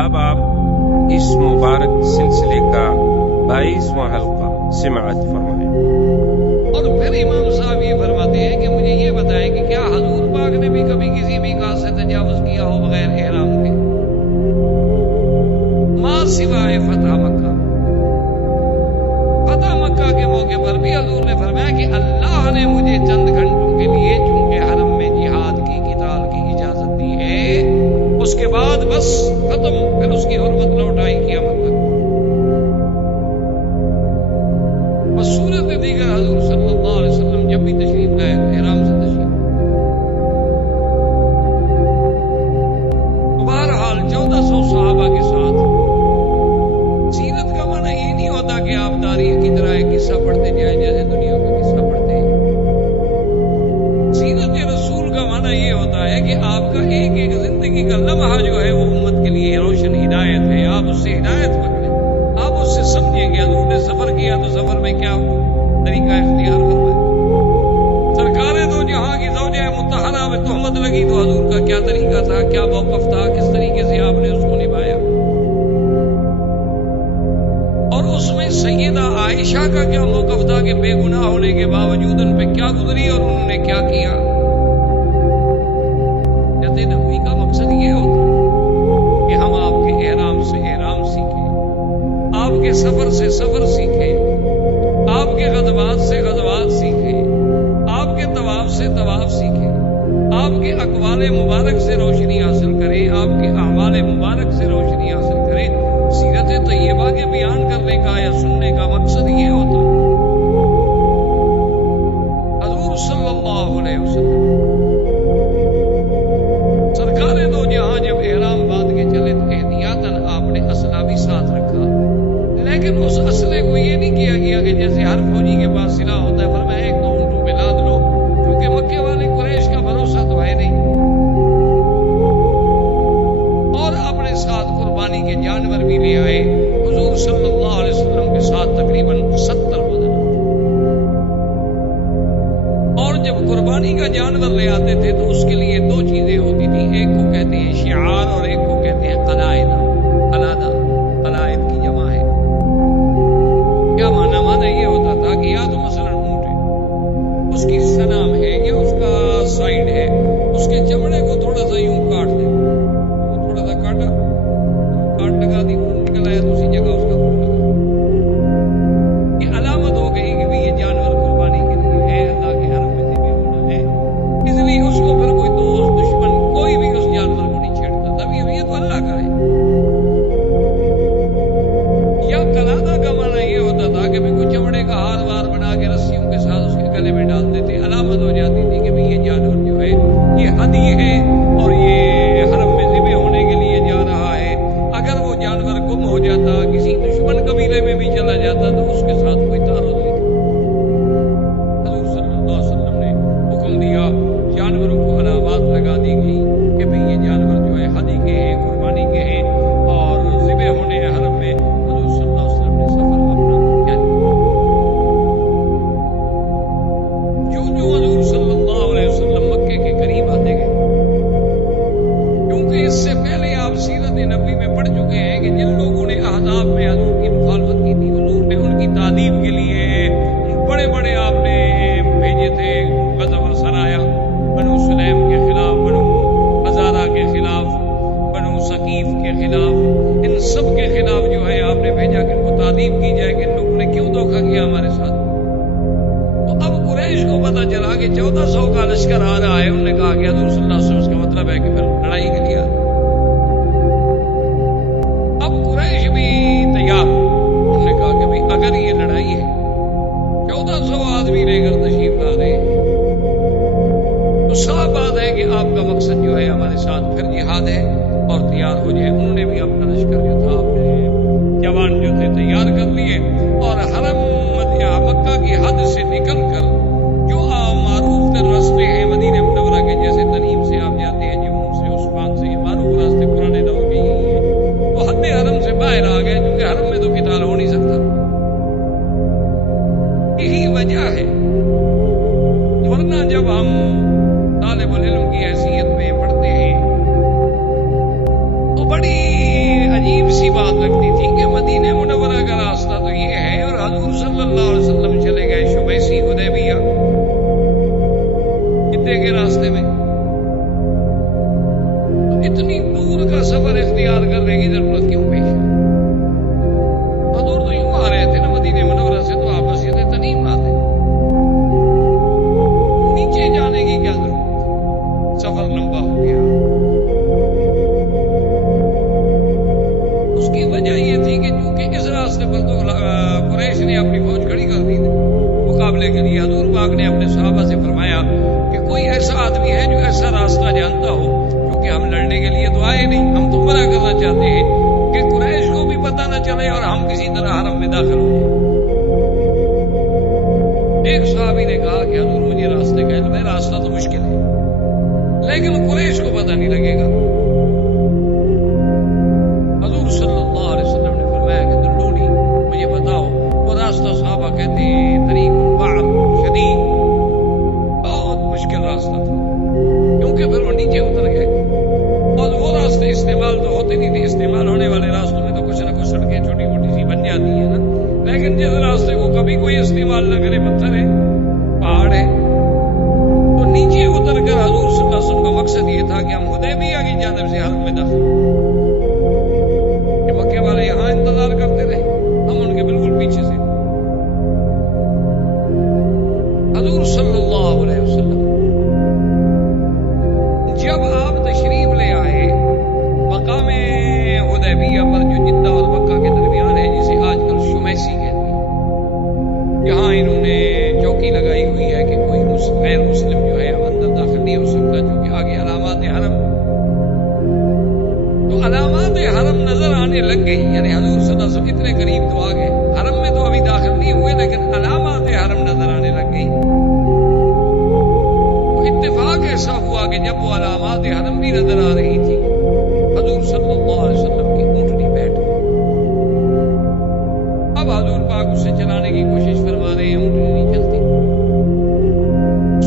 اب آپ اس مبارک سلسلے کا 22واں حلقہ سماعت فرمائیں۔ اور پھر امام صاحب یہ فرماتے ہیں کہ مجھے یہ بتائیں کہ کیا حضور پاک نے بھی کبھی کسی میقات سے تجاوز کیا ہو بغیر احرام کے، ما سوائے فتح مکہ؟ فتح مکہ کے موقع پر بھی حضور نے فرمایا کہ اللہ نے مجھے چند گھنٹوں کے لیے چونکہ حرم میں جہاد کی قتال کی اجازت دی ہے، اس کے بعد بس ختم، پھر اس کی حرمت لوٹ آئی قیامت تک۔ بس صورت دیگر حضور صلی اللہ علیہ وسلم جب بھی تشریف لائے احرام سے تشریف، بہرحال 1400 صحابہ کے ساتھ۔ سیرت کا معنی یہ نہیں ہوتا کہ آپ تاریخ کی طرح ایک قصہ پڑھتے جائیں جیسے دنیا کا قصہ پڑھتے ہیں۔ سیرت رسول کا معنی یہ ہوتا ہے کہ آپ کا ایک ایک زندگی کا لمحہ جو ہے وہ امت کے لیے روشن ہدایت ہے، آپ اس سے ہدایت پکڑیں، آپ اس سے سمجھیں کہ حضور نے سفر کیا تو سفر میں کیا طریقہ اختیار کرنا ہے۔ سرکار دو جہاں کی زوجہ مطہرہ میں تہمت لگی تو حضور کا کیا طریقہ تھا، کیا موقف تھا، کس طریقے سے آپ نے اس کو نبھایا، اور اس میں سیدہ عائشہ کا کیا موقف تھا کہ بے گناہ ہونے کے باوجود ان پہ کیا گزری اور انہوں نے کیا کیا۔ جتے نبوی کا مقصد یہ ہوتا ہے کہ ہم آپ کے احرام سے احرام سیکھیں، آپ کے سفر سے سفر سیکھیں، آپ کے غزوات سے غزوات سیکھیں، آپ کے طواف سے طواف سیکھیں، آپ کے اقوال مبارک سے روشنی حاصل کریں، آپ کے اعمال مبارک سے روشنی حاصل کریں۔ سیرت طیبہ کے بیان کرنے کا یا سننے کا مقصد یہ ہوتا ہے۔ حضور صلی اللہ علیہ وسلم سرکار دو جہاں جب احرام باندھ کے چلے تو احتیاطاً آپ نے اسلحہ بھی ساتھ رکھا، لیکن اس اسلحے کو یہ نہیں کیا گیا کہ جیسے ہر فوجی کے پاس سلاح ہوتا ہے فرمایا ایک دو اونٹوں پہ لاد لو، کیونکہ مکے والے قریش کا بھروسہ تو ہے نہیں، اور اپنے ساتھ قربانی کے جانور بھی لے آئے۔ حضور صلی اللہ علیہ وسلم کے ساتھ تقریباً 70 بدن، اور جب قربانی کا جانور لے آتے تھے تو اس کے لیے دو چیزیں ہوتی تھیں، ایک کو کہتے ہیں شعار اور ایک کو کہتے ہیں قلائد۔ قلائد کی جمع ہے، کیا معنی یہ ہوتا تھا کہ یا تو مثلا اونٹ ہے، اس کی سنام ہے یا اس کا سائڈ ہے، اس کے چمڑے کو تھوڑا سا یوں کاٹ دے، تھوڑا سا کاٹ لگا دی، خون نکل آیا تو اسی جگہ اس کا خون لگا، یہ علامت ہو گئی کہ یہ جانور قربانی کے لیے ہے، اللہ کے حرم میں ذبح ہونا ہے، اس لیے اس کو پھر کوئی دوست دشمن کوئی بھی اس جانور کو نہیں چھیڑتا تھا، یہ تو اللہ کا ہے۔ یا قلادہ کا معنی یہ ہوتا تھا کہ کوئی چمڑے کا ہار وار بنا کے رسیوں کے ساتھ اس کے گلے میں ڈال دیتے، علامت ہو جاتی تھی کہ یہ جانور جو ہے یہ ہدی ہے اور یہ حرم میں ذبح ہونے کے لیے جا رہا ہے۔ اگر وہ جانور گم ہو جاتا، کسی دشمن قبیلے میں بھی چلا جاتا تو اس کے ساتھ کوئی تعارض نہیں تھا۔ حضور صلی اللہ علیہ وسلم نے حکم دیا، جانوروں کو علامات لگا دی گئی کہ یہ جانور جو ہے ہدی کے ہیں، قربانی کے ہیں اور ذبح ہونے ہیں حرم میں۔ حضور صلی اللہ علیہ وسلم نے سفر اپنا جاری جو حضور صلی اللہ علیہ وسلم مکے کے قریب آتے گئے، کیونکہ اس سے پہلے آپ سیرت نبوی میں پڑھ چکے ہیں کہ جن لوگوں نے احزاب میں حضور کی مخالفت کی تھی، حضور نے ان کی تعذیب کے لیے بڑے بڑے آپ نے بھیجے تھے غزوہ سرایا، بنو سلیم کے خلاف، بنو ہزارہ کے خلاف، بنو ثقیف کے خلاف، ان سب کے خلاف جو ہے آپ نے بھیجا کہ ان کو تعذیب کی جائے کہ ان لوگوں نے کیوں دھوکہ کیا ہمارے ساتھ۔ تو اب قریش کو پتا چلا کہ 1400 کا لشکر آ رہا ہے، انہوں نے کہا کہ حضور صلی اللہ علیہ وسلم، اس کا مطلب ہے کہ پھر لڑائی کے لیے اب قریش بھی تیار، انہوں نے کہا کہ اگر یہ لڑائی ہے، 1400 آدمی لے کر تشریف لا رہے ہیں، تو صاف بات ہے کہ آپ کا مقصد جو ہے ہمارے ساتھ پھر جہاد ہے، اور تیار ہو جائے۔ انہوں نے بھی اپنا لشکر جو تھا، اپنے جوان جو تھے تیار کر لیے، اور حرم مکہ کی حد سے نکل کر جو معروف راستے ہیں مدینہ منورہ کے، جیسے تنعیم سے آپ جاتے ہیں، جموں سے، عثمان سے، یہ معروف راستے پرانے دور کے یہی ہیں، تو حد حرم سے باہر آ گئے، کیونکہ حرم میں تو قتال ہو نہیں سکتا۔ یہی وجہ ہے، ورنہ جب ہم طالب العلم کی حیثیت میں پڑھتے ہیں تو بڑی صحابہ سے فرمایا کہ کوئی ایسا آدمی ہے جو ایسا راستہ جانتا ہو، کیونکہ ہم لڑنے کے لیے تو آئے نہیں، ہم تو منع کرنا چاہتے ہیں کہ قریش کو بھی پتہ نہ چلے اور ہم کسی طرح حرم میں داخل ہو جائیں۔ ایک صحابی نے کہا کہ حضور مجھے راستے کا علم ہے، راستہ تو مشکل ہے لیکن قریش کو پتہ نہیں لگے گا۔ حضور صلی اللہ علیہ وسلم نے فرمایا کہ دلونی، مجھے بتاؤ وہ راستہ۔ صحابہ کہتے ہیں طریق بعد شدید، بہت مشکل راستہ تھا، کیونکہ پھر وہ نیچے اتر گئے اور وہ راستے استعمال تو ہوتے نہیں تھے۔ استعمال ہونے والے راستوں میں تو کچھ نہ کچھ سڑکیں چھوٹی موٹی سی بن جاتی ہیں نا، لیکن جس راستے کو کبھی کوئی استعمال نہ کرے، پتھر ہے، پہاڑ ہے، تو نیچے اتر کر حضور صلی اللہ علیہ وسلم کا مقصد یہ تھا کہ ہم حدیبیہ کی جانب سے حرم میں داخل کہ مکے والے یہاں انتظار کرتے رہے، ہم ان کے بالکل پیچھے سے۔ حضور صلی اللہ علیہ وسلم جب آپ تشریف لے آئے مقام حدیبیہ پر، جو جدہ اور مکہ کے درمیان ہے، جسے آج کل شمیسی کہتے ہیں، یہاں انہوں نے چوکی لگائی ہوئی ہے کہ کوئی غیر مسلم جو ہے اب اندر داخل نہیں ہو سکتا، چونکہ آگے علامات حرم، تو علامات حرم نظر آنے لگ گئی، یعنی حضور صلی اللہ علیہ وسلم اتنے قریب تو آ گئے، حرم میں تو ابھی داخل نہیں ہوئے لیکن علامات حرم نظر آنے لگ گئی۔ تو اتفاق ایسا ہوا کہ جب وہ علامات حرم بھی نظر آ رہی تھی، حضور صلی اللہ علیہ وسلم کی اونٹنی بیٹھ گئی۔ اب حضور پاک اسے چلانے کی کوشش فرما رہے ہیں، اونٹنی نہیں چلتی۔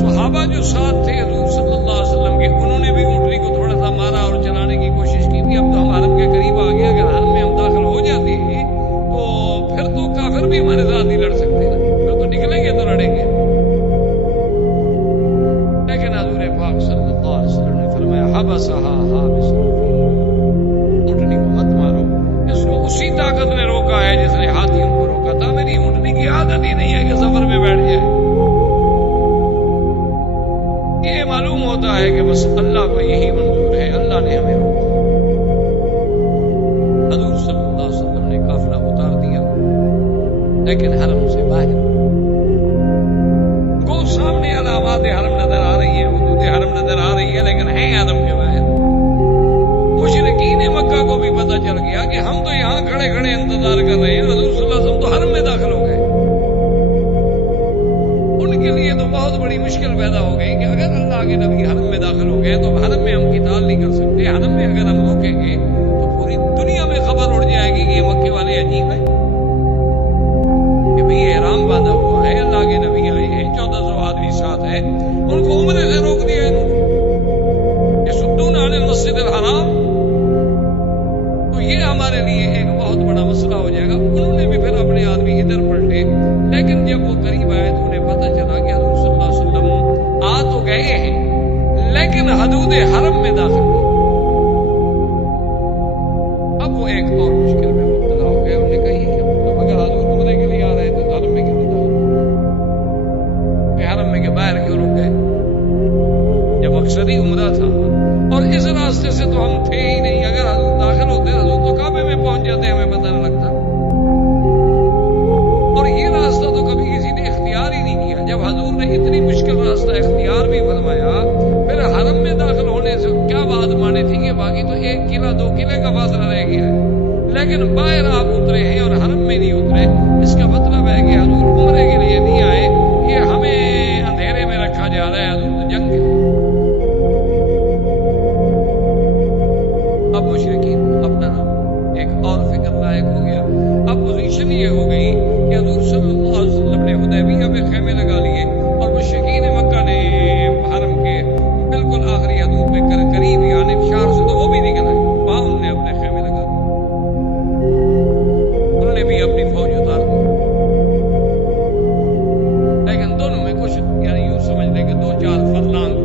صحابہ جو ساتھ تھے حضور صلی اللہ علیہ وسلم کے، انہوں نے بھی اونٹنی کو تھوڑا سا مارا اور چلانے کی کوشش کی تھی۔ اب تو ہم حرم کے قریب آ گئے، اگر حرم میں ہم داخل ہو جاتے ہیں تو پھر تو کافر بھی ہمارے ساتھ ہی لڑ سکتے ہیں، پھر تو نکلیں گے تو لڑیں گے۔ لیکن حضور پاک صلی اللہ علیہ وسلم نے فرمایا حبسہا حابس، اونٹنی کو مت مارو، اس کو اسی طاقت نے روکا ہے جس نے ہاتھیوں کو روکا تھا۔ میری اونٹنی کی عادت ہی نہیں ہے کہ سفر میں بیٹھ جائے، یہ معلوم ہوتا ہے کہ بس اللہ کو یہی منظور ہے، اللہ نے ہمیں روکا۔ حضور صلی اللہ علیہ وسلم نے قافلہ اتار دیا، لیکن حرم سے باہر کو سامنے علامات حرم نظر آ رہی ہیں، حدود حرم نظر آ رہی ہے، لیکن ہیں حرم کے باہر۔ مشرکین مکہ کو بھی پتہ چل گیا کہ ہم تو یہاں کھڑے کھڑے انتظار کر رہے ہیں، حضور صلی اللہ علیہ وسلم تو حرم میں داخل ہو گئے۔ ان کے لیے تو بہت بڑی مشکل پیدا ہو گئی کہ اگر اللہ کے نبی حرم میں داخل ہو گئے تو حرم میں ہم قتال نہیں کر سکتے، حرم میں اگر ہم روکیں گے تو پوری دنیا میں خبر اڑ جائے گی کہ یہ مکے والے عجیب ہیں کہ بھئی احرام باندھا ہوا ہے، اللہ کے نبی آئے ہیں، 1400 آدمی ساتھ ہے، ان کو عمرے سے روک دیا انہوں نے، یصدون عن المسجد الحرام، تو یہ ہمارے لیے ایک بہت بڑا مسئلہ ہو جائے گا۔ انہوں نے بھی پھر اپنے آدمی ادھر پلٹے، لیکن جب وہ قریب آئے تو انہیں پتہ چلا کہ حضور صلی اللہ علیہ وسلم آ تو گئے ہیں لیکن حدود حرم میں داخل نہیں۔ اب وہ ایک اور مشکل میں مبتلا ہو گئے، انہوں نے کہا یہ کیا مطلب، اگر حضور عمرے کے لیے آ رہے تو حرم میں کیوں نہیں داخل، کہ حرم میں کے باہر کیوں رک گئے جب مقصد ہی عمرہ تھا، اور اس راستے سے تو ہم تھے ہی نہیں، اگر حضور داخل ہوتے حضور تو کعبے میں پہنچ جاتے، ہمیں پتہ نہ لگتا، اور یہ راستہ تو کبھی کسی نے اختیار ہی نہیں کیا۔ جب حضور نے اتنی مشکل راستہ اختیار بھی فرمایا، پھر حرم میں داخل ہونے سے کیا بات مانے تھی کہ باقی تو 1 قلعہ 2 قلعے کا فاصلہ رہ گیا ہے، لیکن باہر آپ اترے ہیں اور حرم میں نہیں اترے، اس کا مطلب ہے کہ حضور عمرے کے لیے نہیں آئے، یہ ہمیں اندھیرے میں رکھا جا رہا ہے، حضور تو جنگ ہے۔ اب مشرکین اپنا ایک اور فکر لائق ہو گیا، اب پوزیشن یہ ہو گئی کہ حضور صلی اللہ علیہ وسلم نے حدیبیہ میں خیمے لگا لیے اور مشرکین مکہ نے حرم کے بالکل آخری حدود میں قریب یعنی شہر سے تو وہ بھی نکل آئے، وہاں انہوں نے اپنے خیمے لگا دیے، انہوں نے بھی اپنی فوج اتار دی، لیکن دونوں میں کچھ یعنی یوں سمجھ لیں کہ 2-4 فرلانگ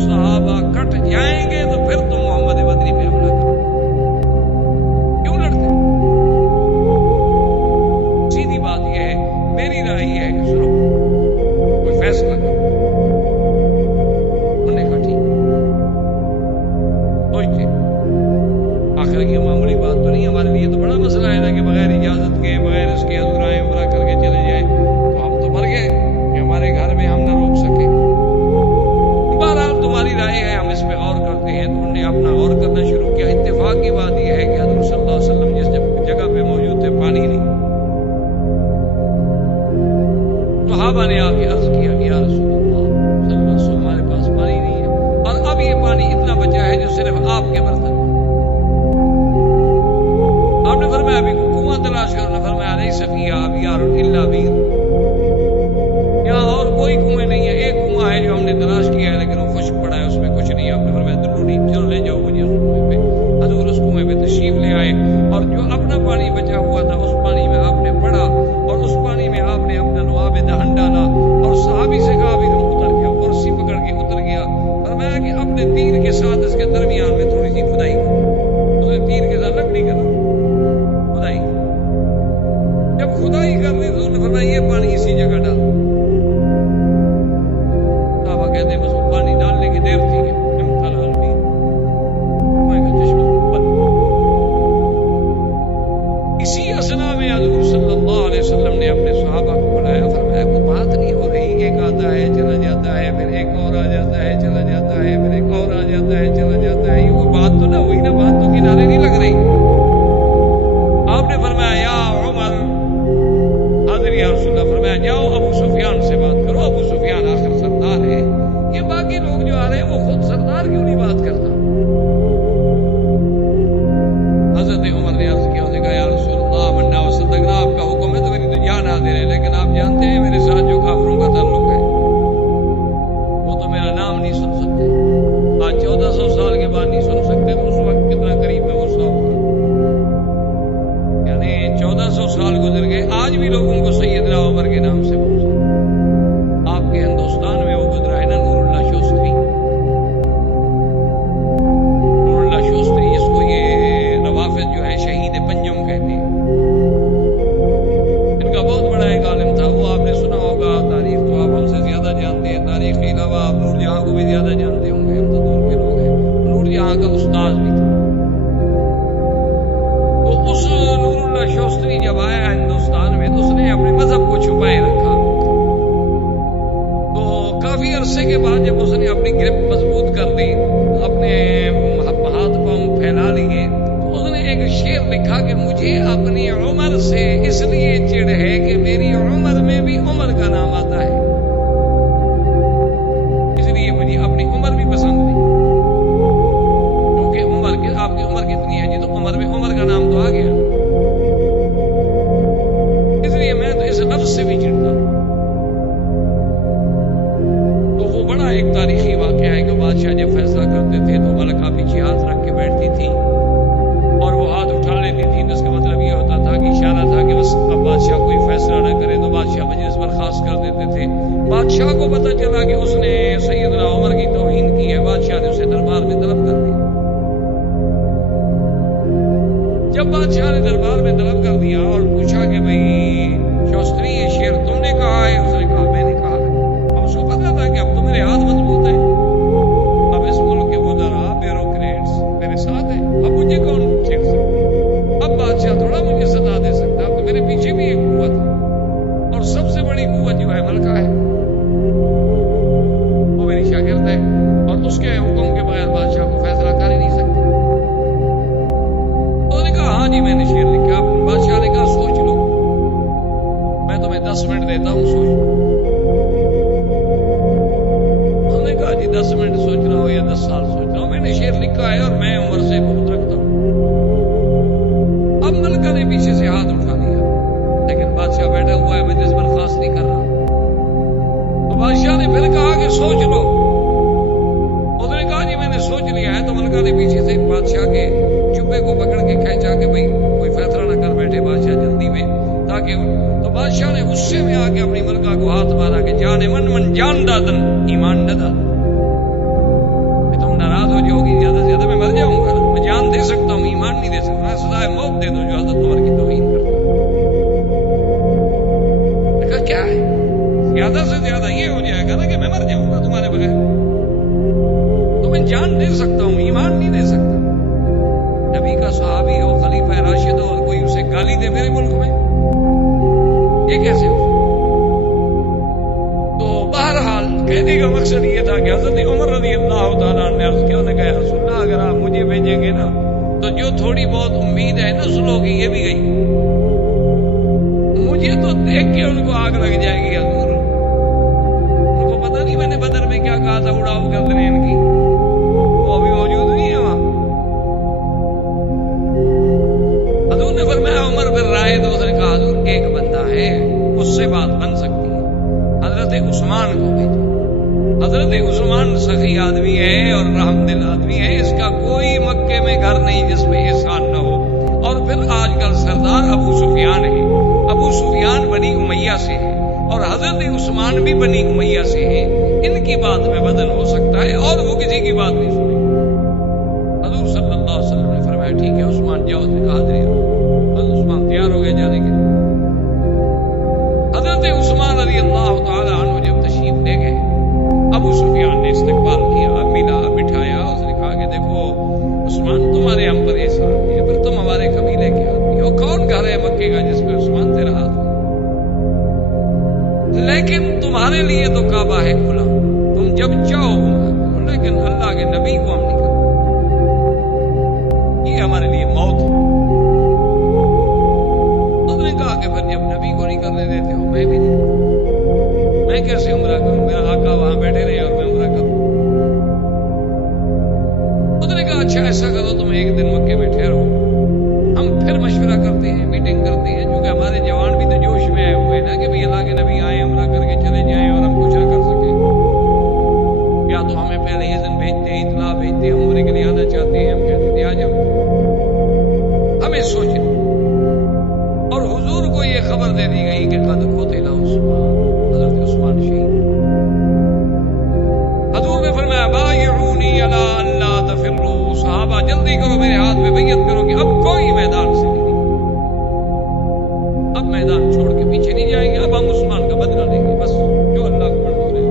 صحابہ کٹ جائیں گے تو پھر تم محمد مدنی پہ حملہ کرو. کیوں لڑتے؟ سیدھی بات یہ ہے، میری رائے یہ ہے کہ سنو، کوئی فیصلہ کرو. انہوں نے کہا ٹھیک. سوچتے آخر یہ معمولی بات تو نہیں، ہمارے لیے تو بڑا مسئلہ ہے نا کہ بغیر اجازت کے، بغیر اس کے حضور آئے عمرہ کر کے چلے جائیں تو ہم تو مر گئے کہ ہمارے گھر میں ہم نہ روک سکے. بہرحال تمہاری رائے ہے، ہم اس پہ غور کرتے ہیں. تو انہوں نے اپنا غور کرنا شروع کیا. اتفاق کی بات یہ ہے کہ حضور صلی اللہ علیہ وسلم جس جگہ پہ موجود تھے پانی نہیں. صحابہ نے آ کے عرض کیا کہ یا رسول اللہ صلی اللہ علیہ وسلم ہمارے پاس پانی نہیں ہے، اور اب یہ پانی اتنا بچا ہے جو صرف آپ کے برتن میں. آپ نے فرمایا ابھی کنواں تلاش کرنا. فرمایا نہیں سفیہ ابیار الا بیر، یہاں اور کوئی کنویں نہیں ہے، ایک کنواں ہے جو ہم نے تلاش کیا ہے لیکن وہ خشک پڑا ہے، اس میں کچھ نہیں. آپ نے فرمایا دلونی، چلو لے جاؤ مجھے اس کنویں پہ. حضور اس کنویں پہ تشریف لے آئے اور جو اپنا پانی بچا ہوا تھا اس پانی میں آپ نے پڑا اور اس پانی میں آپ نے اپنا لعاب دہن ڈالا اور صحابی سے کہا ابھی تم اتر گیا، اور رسی پکڑ کے اتر گیا. فرمایا کہ اپنے تیر کے ساتھ اس کے درمیان میں تھوڑی سی کھدائی کی. اس نے تیر کے ساتھ لکڑی کرا کھدائی کی. جب کھدائی کر لی تو انہوں نے فرمایا یہ پانی اسی جگہ ڈال. صحابہ کہتے ہیں بس وہ پانی ڈالنے کی دیر تھی کہ اسی اسنا میں حضور صلی اللہ علیہ وسلم نے اپنے صحابہ کو بلایا. فرمایا کوئی بات نہیں ہو رہی، ایک آتا ہے چلا جاتا ہے، پھر ایک اور آ جاتا ہے چلا جاتا ہے، پھر ایک اور آ جاتا ہے چلا جاتا ہے. یہ وہ بات تو نہ ہوئی نا، بات تو کنارے نہیں لگ رہی. آپ نے فرمایا یا عمر حاضر یا رسول اللہ. فرمایا جاؤ ابو سفیان سے بات کرو، ابو سفیان آخر سردار ہے. یہ باقی لوگ جو آ رہے ہیں وہ خود سردار کیوں نہیں بات کرتا؟ حضرت عمر نے عرض کیا، کہا یا رسول اللہ منا وصدقنا، آپ کا حکم ہے تو میری تو جان حاضر ہے، لیکن آپ جانتے ہیں میرے ساتھ جو کافروں کا تعلق ہے وہ تو میرا نام نہیں سن سکتے. آج 1400 سال کے بعد نہیں سن سکتے تو اس وقت کتنا قریب میں غصہ ہوگا. یعنی 1400 سال گزر گئے، آج بھی لوگوں کو سیدنا عمر کے نام سے پوچھتے. آپ کے ہندوستان میں وہ گزرا ہے نا نور اللہ شوستری. نور اللہ شوستری جس کو یہ روافظ جو ہے شہید پنجم کہتے ہیں، ان کا بہت بڑا ایک عالم تھا. وہ آپ نے سنا ہوگا، تاریخ تو آپ ہم سے زیادہ جانتے ہیں، تاریخ کے علاوہ آپ نور جہاں کو بھی زیادہ جانتے ہوں گے، ہم تو دور کے لوگ ہیں. نور جہاں کا استاد بھی تھا. تو اس نور اللہ شوستری جب آیا ہندوستان میں تو اس نے اپنے مذہب کو چھپائے رکھا. تو کافی عرصے کے بعد جب اس نے اپنی گرپ مضبوط کر لی، اپنے ہاتھ پاؤں پھیلا لیے، تو اس نے ایک شعر لکھا کہ مجھے اپنی عمر سے اس لیے چڑ ہے کہ میری عمر میں بھی عمر کا نام آتا ہے، اس لیے مجھے اپنی عمر بھی پسند نہیں. کیونکہ عمر کے آپ کی عمر کتنی ہے جی؟ تو عمر میں عمر کا نام تو آ گیا، اس لیے میں تو اس لفظ سے بھی چڑھتا. تو وہ بڑا ایک تاریخی واقعہ ہے کہ بادشاہ جب فیصلہ کرتے تھے تو ملکہ پیچھے ہاتھ رکھ کے بیٹھتی تھی اور وہ ہاتھ اٹھا لیتی تھی. تو اس کا مطلب یہ ہوتا تھا کہ اشارہ تھا کہ بس اب بادشاہ کوئی فیصلہ نہ کرے. تو بادشاہ مجلس برخاست کر دیتے تھے. بادشاہ کو پتہ چلا کہ اس نے سیدنا عمر کی توہین کی ہے، بادشاہ نے اسے دربار میں طلب کر دیا. جب بادشاہ نے دربار میں طلب کر دیا اور پوچھا کہ بھئی شوستری یہ شعر تم نے کہا ہے؟ اس نے کہا میں نے کہا ہے. اب اس کو پتا تھا کہ اب تو میرے ہاتھ مضبوط ہیں، اب اس ملک کے وزراء بیوروکریٹس میرے ساتھ ہیں، اب مجھے کون چھیڑ سکتا؟ اب بادشاہ تھوڑا مجھے سزا دے سکتا. اب تو میرے پیچھے بھی ایک قوت ہے اور سب سے بڑی قوت جو ہے ملکہ ہے، وہ میری شاگرد ہے اور اس کے حکم کے بغیر بادشاہ کو فیصلہ کر ہی نہیں سکتا. انہوں نے کہا ہاں جی میں نے شعر لکھا. بادشاہ نے کہا سوچ لو، میں تمہیں 10 منٹ دیتا ہوں سوچ لو. انہوں نے کہا جی 10 منٹ سوچنا ہو یا 10 سال سوچنا ہو، میں نے شعر لکھا ہے اور میں عمر سے بہت رکھتا ہوں. اب ملکہ نے پیچھے سے ہاتھ اٹھا لیا لیکن بادشاہ بیٹھا ہوا ہے، مجلس برخاست نہیں کر رہا. تو بادشاہ نے پھر کہا کہ سوچ لو. انہوں نے کہا جی میں نے سوچ لیا ہے. تو ملکہ نے پیچھے سے بادشاہ کے جبے کو پکڑ کے کھینچا کہ بھئی کوئی فیصلہ نہ کر بیٹھے بادشاہ جلدی میں، تاکہ تو بادشاہ نے غصے میں آ کے اپنی ملکہ کو ہاتھ مارا کہ جان من من جان دادن ایمان نہ دادن. میں جان دے سکتا ہوں، ایمان نہیں دے سکتا۔ نبی کا صحابی ہو، خلیفہ راشد ہو، اور کوئی اسے گالی دے میرے ملک میں، یہ کیسے ہو؟ تو بہرحال کہنے کا مقصد یہ تھا کہ حضرت عمر رضی اللہ تعالیٰ عنہ نے عرض کیا، انہوں نے کہا رسول اللہ اگر آپ مجھے بھیجیں گے نا تو جو تھوڑی بہت امید ہے نا سلو کی یہ بھی گئی، مجھے تو دیکھ کے ان کو آگ لگ جائے گی حضور۔ ان کو پتہ نہیں میں نے بدر میں کیا کہا تھا، اڑاؤ گردنیں ان کی، وہ ابھی موجود نہیں ہے وہاں۔ حضور نے فرمایا عمر پھر رائے دو، اس نے کہا حضور ایک بندہ ہے اس سے بات بن سکتی ہے، حضرت عثمان کو بھیجو۔ حضرت عثمان سخی آدمی ہے اور رحم دل آدمی ہے، اس کا کوئی مکے میں گھر نہیں جس میں احسان نہ ہو، اور پھر آج کل سردار ابو سفیان ہے، ابو سفیان بنی امیہ سے ہے اور حضرت عثمان بھی بنی امیہ سے ہے، ان کی بات میں بدل ہو سکتا ہے اور وہ کسی کی بات نہیں سنے۔ حضور صلی اللہ علیہ وسلم نے فرمایا ٹھیک ہے عثمان جاؤ، اس نے کہا حاضر ہے۔ حضرت عثمان تیار ہو گئے جانے کے۔ حضرت عثمان رضی اللہ تعالی عنہ جب تشریف لے گئے، ابو سفیان نے استقبال کیا، ملا، بٹھایا، اس نے کہا کہ دیکھو عثمان تمہارے ہم پر احسان ہے، پھر تم ہمارے قبیلے کے آدمی ہو، کون گھر ہے مکے کا جس پہ عثمان تیرا ہاتھ ہو؟ لیکن تمہارے لیے تو کعبہ ہے کھلا، تم جب چاہو عمرہ، لیکن اللہ کے نبی کو ہم نہیں کرتے، یہ ہمارے لیے موت ہے۔ اس نے کہا کہ پھر جب نبی کو نہیں کرنے دیتے ہو میں بھی نہیں، میں کیسے عمرہ کروں؟ میرا آقا وہاں بیٹھے رہے اور میں عمرہ کروں۔ اس نے کہا اچھا ایسا کرو تم ایک دن مکے میں ٹھہرو، ہم پھر مشورہ کرتے ہیں، میٹنگ کرتے ہیں، کیونکہ ہمارے جوان بھی تو جوش میں آئے ہوئے نا کہ بھئی اللہ کے نبی آئے عمرہ کر کے چلے جائیں اور ہم کچھ نہ کر سکیں، یا تو ہمیں پہلے یہ دن بھیجتے ہیں، اطلاع بھیجتے ہیں، عمرے کے لیے آنا چاہتے ہیں، ہم کہتے ہیں آ جاؤ، ہمیں سوچیں۔ اور حضور کو یہ خبر دے دی گئی کہ قد قتل عثمان، حضرت عثمان شہید۔ حضور نے فرمایا بایعونی علی اللہ تفروا، صحابہ جلدی کرو میرے ہاتھ میں بیعت کرو کہ اب کوئی میدان سے نہیں، اب میدان چھوڑ کے پیچھے نہیں جائیں گے، اب ہم عثمان کا بدلہ لیں گے، بس جو اللہ کو منظور ہے۔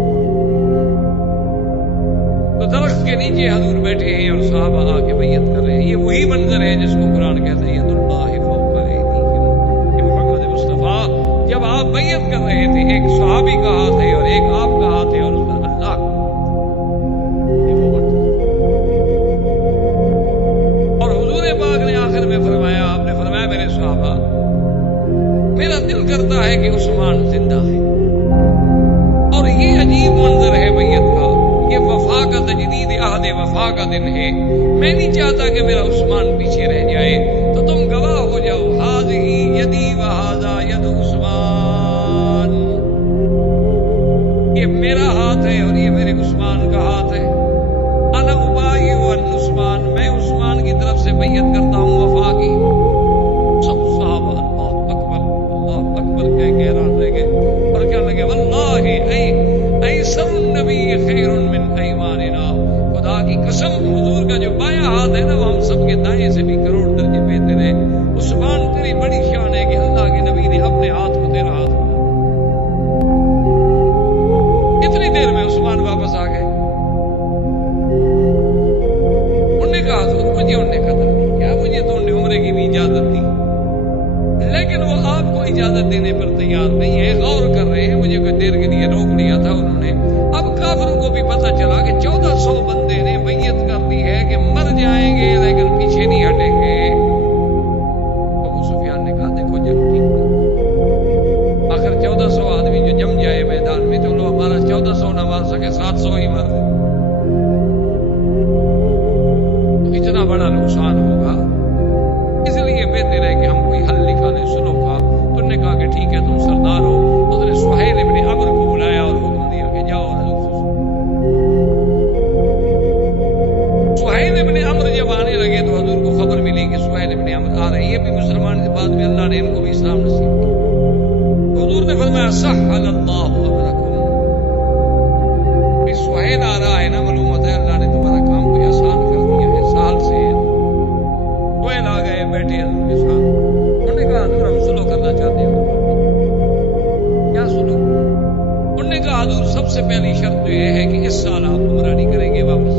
تو درخت کے نیچے حضور بیٹھے ہیں اور صحابہ آ کے بیعت کر رہے ہیں، یہ وہی منظر ہے جس کو قرآن کہتا ہے ید اللہ فوق ایدیہم، کہ محمد مصطفیٰ جب آپ بیعت کر رہے تھے ایک صحابی کا ہاتھ ہے اور ایک آپ کا ہاتھ ہے اور اس پر اللہ کا، یہ وہ منظر۔ اور حضور پاک نے آخر میں فرمایا، آپ نے فرمایا میرے صحابہ میرا دل کرتا ہے کہ عثمان زندہ ہے، اور یہ عجیب منظر ہے بیعت کا، یہ وفا کا تجدید عہد وفا کا دن ہے، میں نہیں چاہتا کہ میرا عثمان پیچھے رہ جائے، تو تم گواہ ہو جاؤ، ھذہ یدی وھذا ید عثمان، یہ میرا ہاتھ ہے اور یہ میرے عثمان کا ہاتھ ہے، انا ابایع عثمان، میں عثمان کی طرف سے بیعت کرتا ہوں وفا کی۔ سب صحابہ اللہ اکبر کہہ کے حیران رہ گئے اور کہنے لگے واللہ ایسر النبی خیر من ایماننا، خدا کی قسم حضور کا جو بایاں ہاتھ ہے نا وہ ہم سب کے دائیں سے بھی کروڑ درجے بہتر ہے۔ عثمان تیری بڑی شان ہے کہ اللہ کے نبی نے اپنے ہاتھ کو تیرا ہاتھ بنا۔ اتنی دیر میں عثمان واپس آ گئے، انہوں نے کہا حضور مجھے انہوں نے قتل نہیں کیا، مجھے تو انہوں نے عمرے کی بھی اجازت دی، لیکن وہ آپ کو اجازت دینے پر تیار نہیں ہے، غور کر رہے ہیں، مجھے کوئی دیر کے لیے روک لیا تھا انہوں نے۔ اب کافروں کو بھی پتہ چلا کہ 1400 بندے نے بیعت کر لی ہے کہ مر جائیں گے لیکن پیچھے نہیں ہٹیں گے۔ ابو سفیان نے کہا دیکھو جب ٹھیک نہیں، آخر 1400 آدمی جو جم جائے میدان میں تو لو ہمارا 1400 نہ مار سکے 700 ہی مار دے، تو اتنا بڑا نقصان ہوگا، اس لیے بہتر ہے کہ ہم کوئی حل نکالیں سلو کا۔ تو نے کہا کہ ٹھیک ہے تم سردار ہو، اس نے سہیل ابن عمرو کو بلایا اور حکم دیا کہ جاؤ حضور سے۔ سہیل ابن عمرو جب آنے لگے تو حضور کو خبر ملی کہ سہیل ابن عمرو آ رہے ہیں، یہ بھی مسلمان کے بعد میں اللہ نے ان کو بھی اسلام نصیب کیا۔ حضور نے فرمایا سہل اللہ امرکم، سہیل آ رہا ہے نا، معلوم ہوتا ہے اللہ نے تمہارا کام کوئی آسان کر دیا ہے، سہل سے ہے۔ سہیل آ گئے بیٹھے حضور کے ساتھ، انہوں نے کہا حضور ہم سلو کرنا چاہتے ہیں۔ کیا سلو؟ انہوں نے کہا حضور سب سے پہلی شرط تو یہ ہے کہ اس سال آپ عمرہ نہیں کریں گے واپس،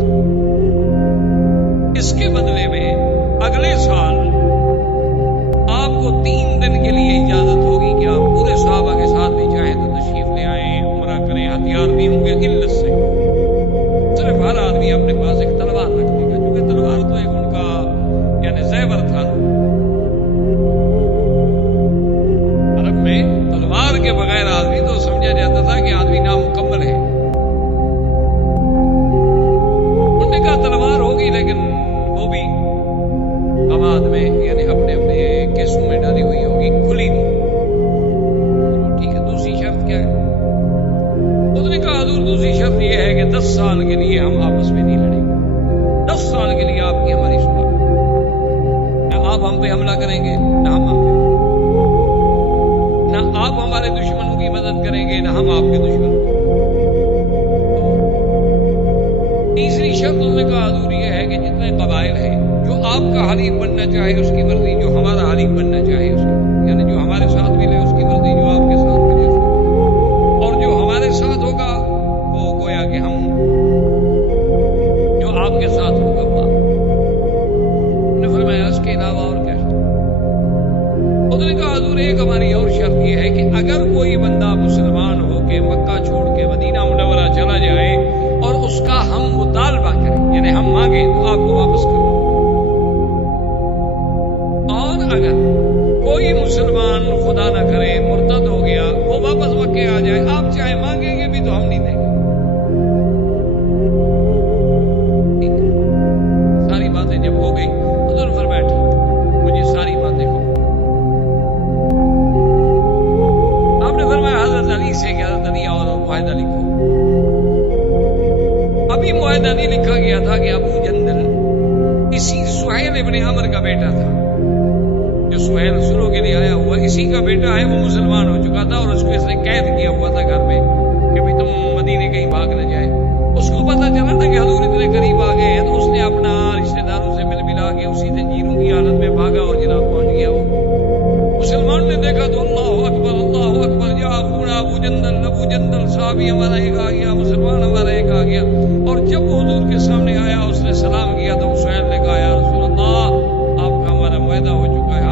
آدمی اپنے پاس ایک تلوار رکھ دے گا، کیونکہ تلوار تو ایک ان کا یعنی زیور تھا. عرب میں تلوار کے بغیر آدمی تو سمجھا جاتا تھا کہ آدمی نامکمل ہے. انہوں نے کہا تلوار ہوگی، لیکن وہ بھی آباد میں یعنی اپنے اپنے کیسوں میں ڈالی ہوئی ہوگی، کھلی نہیں. ٹھیک ہے، دوسری شرط کیا ہے؟ اس نے کہا حضور دوسری شرط یہ ہے کہ 10 سال کے لیے ہم آپس میں نہیں لڑیں گے. 10 سال کے لیے آپ کی ہماری صلح، نہ آپ ہم پہ حملہ کریں گے نہ ہم آپ پہ، نہ آپ ہمارے دشمنوں کی مدد کریں گے نہ ہم آپ کے دشمنوں کی. تیسری شرط اس نے کہا حضور یہ ہے کہ جتنے قبائل ہیں جو آپ کا حلیف بننا چاہے اس کی مرضی، جو ہمارا حلیف بننا چاہے اس کی، یعنی جو ہمارے ساتھ ملے اس کی مرضی، جو آپ کے ساتھ ملے اس کی، اور جو ہمارے ساتھ ہوگا وہ گویا کہ ہم، جو آپ کے ساتھ ہوگا وہ آپ. نے فرمایا اس کے علاوہ اور کیا شرط؟ اس نے کہا حضور ایک ہماری اور شرط یہ ہے کہ اگر کوئی بندہ مسلمان ہو کے مکہ چھوڑ کے مدینہ منورہ چلا جائے اور اس کا ہم مطالبہ کریں یعنی ہم مانگیں تو آپ کو واپس کریں، اور اگر کوئی مسلمان خدا نہ کرے مرتد ہو گیا وہ واپس مکے آ جائے، آپ چاہے مانگیں گے بھی تو ہم نہیں دیں گے. ٹھیک ہے، ساری باتیں جب ہو گئی حضور نے فرمایا ٹھیک مجھے ساری باتیں ہو. آپ نے فرمایا حضرت علی سے کہ حضرت علی اور معاہدہ لکھو. ابھی معاہدہ نہیں لکھا گیا تھا کہ ابو جندل اسی سہیل ابن عمر کا بیٹا تھا، جو سہیل سلو کے لیے آیا ہوا اسی کا بیٹا ہے. وہ مسلمان ہو چکا تھا اور اس کو اس نے قید کیا ہوا تھا گھر میں کہ بھی تم مدینے کہیں بھاگ نہ جائے. اس کو پتا چلا تھا کہ حضور اتنے قریب آ گئے ہیں تو اس نے اپنا رشتے داروں سے مل ملا کے اسی زنجیروں کی حالت میں بھاگا اور جناب پہنچ گیا. وہ مسلمان نے دیکھا تو اللہ اکبر یا اخونا ابو جندل صحابی ہمارا ایک آ گیا، مسلمان ہمارا ایک آ گیا. اور جب وہ حضور کے سامنے آیا اس نے سلام کیا تو سہیل نے کہا یا رسول اللہ آپ کا ہمارا معاہدہ ہو چکا ہے،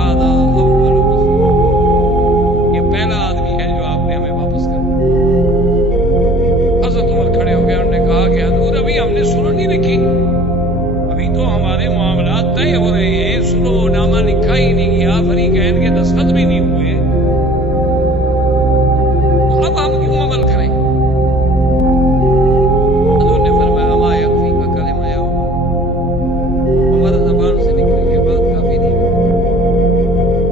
یہ پہلا آدمی ہے جو آپ نے ہمیں واپس کرنا. حضرت عمر کھڑے ہو گئے، انہوں نے کہا کہ حضور ابھی ہم نے سلو نہیں لکھی، ابھی تو ہمارے معاملات طے ہو رہے ہیں، سلو نامہ لکھا ہی نہیں گیا، فریقین کے دستخط بھی نہیں ہوئے، اب ہم کیوں عمل کریں؟ حضور نے فرمایا ما یکفی کا کلمہ یا ہمارا زبان سے نکلی ہوئی بات کافی نہیں،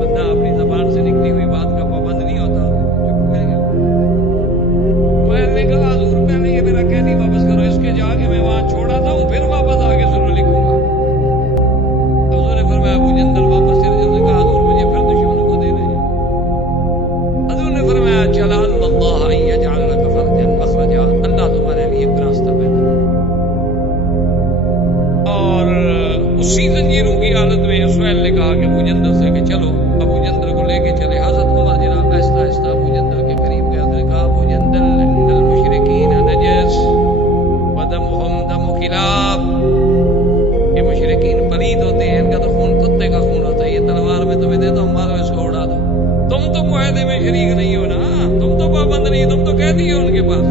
بندہ اپنی زبان سے نکلی ہوئی بات کا پابند نہیں ہوتا. چپ کر گیا. میں نے کہا حضور پہلے یہ میرا قیدی واپس کرو، اس کے جا کے میں وہاں چھوڑا تھا ہوں پھر واپس آ کے سلو لکھوں گا. حضور نے فرمایا ابو جندل واپس چلے. اس نے کہا حضور مجھے پھر دشمنوں کو دے دیں. حضور نے فرمایا چلا اللہ ان یجعل لک فرجا مخرجا، اللہ تمہارے لیے ایک راستہ پیدا کرے. اور اسی زنجیروں کی حالت میں سہیل نے کہا کہ ابو جندل سے کہ چلو. ابو جندل کو لے کے چلے. حضرت عمر جناب آہستہ آہستہ ابو جندل کے قریب گیا. نے کہا ابو جندل ان المشرکین نجس ودمهم دم کلاب، یہ مشرکین پلید ہوتے ہیں، ان کا تو خون کتے کا خون ہوتا ہے، یہ تلوار میں تمہیں دیتا ہوں مارو اس کو اڑا دو. تم تو معاہدے میں شریک نہیں ہو نا، تم تو پابند نہیں، تم تو قیدی ہو ان کے پاس.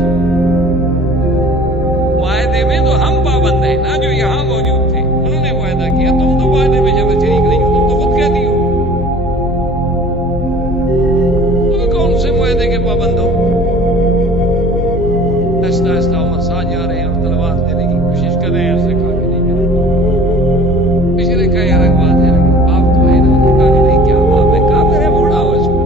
معاہدے میں تو ہم پابند ہیں نا جو یہاں موجود تھے، انہوں نے معاہدہ کیا، تم تو معاہدے میں جب شریک نہیں ہو، تم تو خود قیدی ہو. تم کون سے معاہدے کے پابند ہو؟ آہستہ آہستہ عمر ساتھ جا رہے ہیں اور تلوار دینے کی کوشش کر رہے ہیں. اس نے کہا کہ نہیں میرا پچھلے کہا یار ایک بات ہے آپ تو ہے نا. کہا کہ نہیں کیا باپ ہے، کہا میرے بوڑھا ہو اس کو.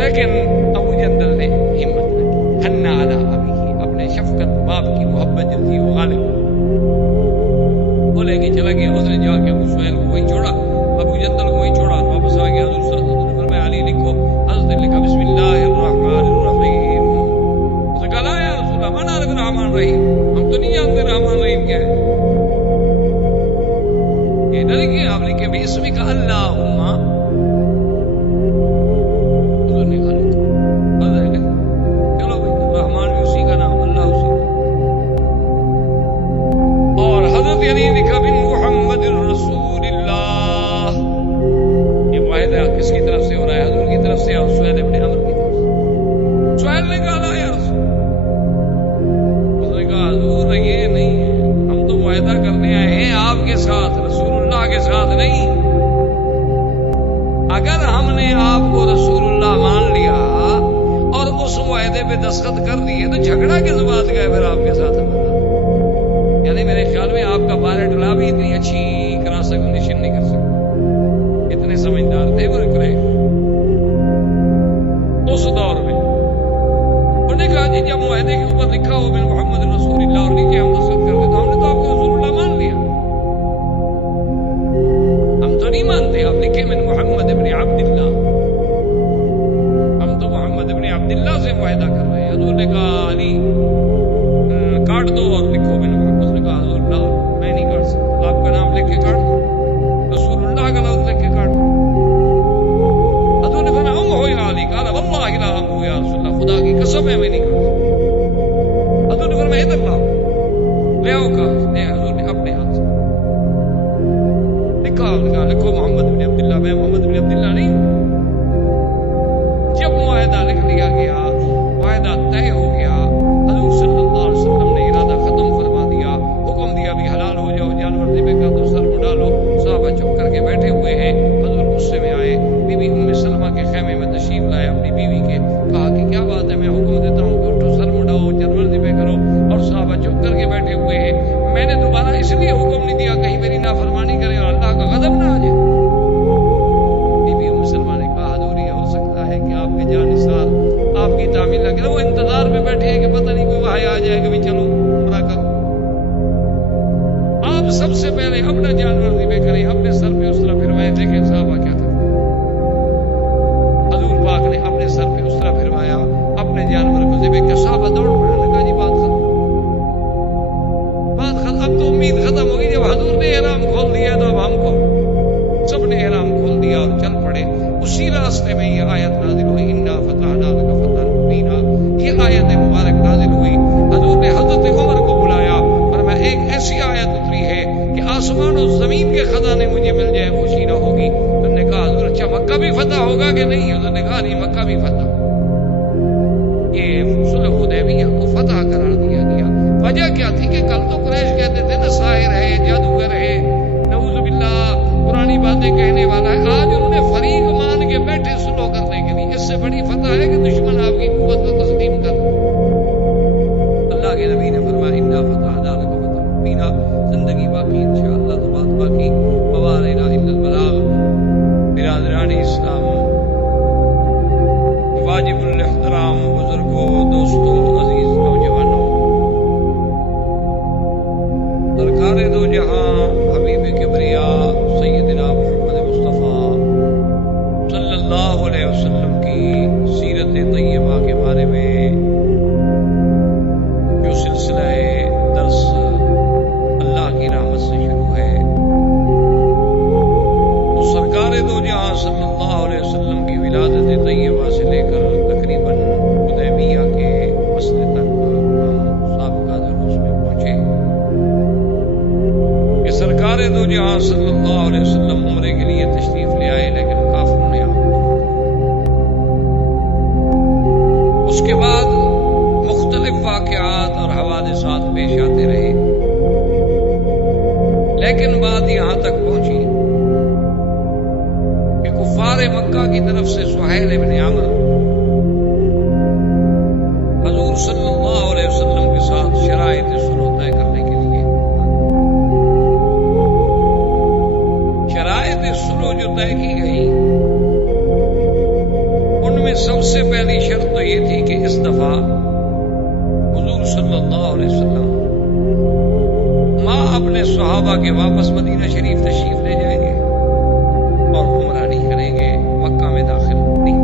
لیکن ابو جندل نے ہمت نہ کی. حنا علی ابیہ، اپنے شفقت باپ کی محبت جو تھی وہ غالب وہ لے کے چلا گیا. اس نے جا کے ابو سہیل کو وہیں چھوڑا، ابو جندل کو وہیں چھوڑا، واپس آ گیا. حضور صلی اللہ علیہ وسلم نے فرمایا علی لکھو. حضرت نے لکھا بسم اللہ الرحمن الرحیم. اس نے کہا لا یا رسول اللہ ما نعرف الرحمن الرحیم، ہم تو نہیں جانتے رحمان الرحیم کیا ہے. یہ نہ لکھے، آپ لکھے بھی اسمی کا اللہم. حضور نے کہا حضرت نے چلو بھائی رحمان بھی اسی کا نام، اللہ اسی کا. اور حضرت علی نے کہا بن محمد رسول اللہ. یہ معاہدہ کس کی طرف سے ہو رہا ہے؟ حضور کی طرف سے اور سہیل ابن عمر کی طرف سے. سہیل نے کہا لا یا رسول پھنس گئے پھر آپ کے ساتھ ہمارا، یعنی میرے خیال میں آپ کا بارے ڈلا بھی اتنی اچھی کراس کنڈیشن نہیں کر سکتے، اتنے سمجھدار تھے وہ قریش اس دور میں۔ انہوں نے کہا جی جب معاہدے کے اوپر لکھا ہو بن محمد رسول اللہ اور نیچے ہم دستخط کرتے تو ہم نے تو آپ کو رسول اللہ مان لیا، ہم تو نہیں مانتے آپ لکھے من محمد ابن عبداللہ، ہم تو محمد ابن عبداللہ سے معاہدہ کر رہے ہیں۔ حضور نے کہا علی کاٹ دو اور لکھو بن محمد۔ اس نے کہا حضور اللہ میں نہیں کاٹ سکتا، آپ کا نام لکھ کے کاٹ دو، رسول اللہ کا لفظ لکھ کے کاٹ دو۔ حضور نے فرمایا ام ہو یا علی، قال واللہ لا ام ہو یا رسول اللہ، خدا کی قسم ہے میں نہیں کاٹ سکتا۔ حضور نے فرمایا ادھر لاؤ، لے آؤ کاغذ، لے حضور نے اپنے ہاتھ سے لکھا، لکھو محمد بن عبداللہ، میں محمد بن عبداللہ نہیں ہوں۔ جب معاہدہ لکھ لیا گیا، معاہدہ طے ہو گیا، حضور صلی اللہ علیہ وسلم نے ارادہ ختم فرما دیا، حکم دیا بھی حلال ہو جاؤ، جانور ذبح کر دو، سر اڑا لو۔ صحابہ چپ کر کے بیٹھے ہوئے ہیں، حضور غصے میں آئے، بی بی ام سلمہ کے خیمے میں تشریف لائے اپنی بیوی کے، کہا کہ کیا بات ہے، میں حکم دیتا ہوں کہ اٹھو سر مڑاؤ، جانور ذبح کرو، اور صحابہ چپ کر کے بیٹھے ہوئے ہیں۔ میں نے دوبارہ اس لیے حکم نہیں دیا کہیں میری نافرمانی کرے اور اللہ کا غضب نہ آ جائے۔ بی بی ام سلمہ نے کہا حضور یہ ہو سکتا ہے کہ آپ کے جانثار آپ کی تعمیل لگے رہے، وہ انتظار میں بیٹھے ہیں کہ پتہ نہیں کوئی وحی آ جائے کہ بھی چلو عمرہ کرو۔ آپ سب سے پہلے اپنا جانور ذبح کریں، اپنے سر پہ اس طرح پھروائے، دیکھیں صحابہ کیا کرتے ہیں۔ حضور پاک نے اپنے سر پہ اس طرح پھروایا، اپنے جانور کو ذبح کیا، صحابہ دوڑ پڑے، نے کہا جی بات ختم، بات ختم، اب تو امید ختم ہوگی، جب حضور نے احرام کھول دیا تو اب ہم کو سب نے احرام کھول دیا اور چل پڑے۔ اسی راستے میں یہ آیت نازل ہوئی، انا فتحنا لک فتحا مبینا، یہ آیت مبارک نازل ہوئی۔ حضور نے حضرت عمر کو بلایا اور میں ایک ایسی آیت اتری ہے کہ آسمان و زمین کے خزانے مجھے مل جائے خوشی نہ ہوگی۔ تو نے کہا حضور اچھا مکہ بھی فتح ہوگا کہ نہیں؟ حضور نے کہا نہیں مکہ بھی فتح، یہ صلح حدیبیہ کو فتح قرار دیا گیا۔ وجہ کیا تھی کہ کل تو قریش کہتے تھے نا ساحر ہے، جادوگر ہے، نعوذ باللہ پرانی باتیں کہنے والا ہے، آج انہوں نے فریق مان کے بیٹھے سلو کرنے کے لیے۔ اس سے بڑی فتح ہے کہ دشمن آپ کی قوت کو تسلیم کر۔ اللہ کے نبی نے فرمایا انا فتحنا لک فتحا مبینا، زندگی باقی انشاءاللہ تو بات باقی، وما علینا الا البلاغ۔ برادران اسلام، واجب الاحترام بزرگوں، دوستوں، عزیز نوجوانوں، سرکار دو جہاں حبیب کبریا سیدنا محمد مصطفیٰ صلی اللہ علیہ وسلم کی سیرت طیبہ کے بارے میں جو سلسلہ درس اللہ کی رحمت سے شروع ہے، تو سرکار دو جہاں صلی اللہ علیہ وسلم کی ولادت طیبہ سے لے کر تقریباً حدیبیہ کے مسئلے تک ہم سابقہ دروس میں پہنچے کہ سرکار دو جہاں صلی اللہ علیہ وسلم عمرے کے لیے تشریف لے آئے، لیکن کافروں نے آپ کو اس کے بعد مختلف واقعات اور حوادثات پیش آتے رہے، لیکن بات یہاں تک پہنچی کہ کفار مکہ کی طرف سے سہیل ابن عمرو حضور صلی اللہ علیہ وسلم کے ساتھ شرائط صلح طے کرنے کے لیے، شرائط صلح جو طے کی گئی ان میں سب سے پہلی شرط تو یہ تھی کہ اس دفعہ حضور صلی اللہ علیہ وسلم اپنے صحابہ کے واپس مدینہ شریف تشریف لے جائیں گے اور عمرہ نہیں کریں گے، مکہ میں داخل نہیں،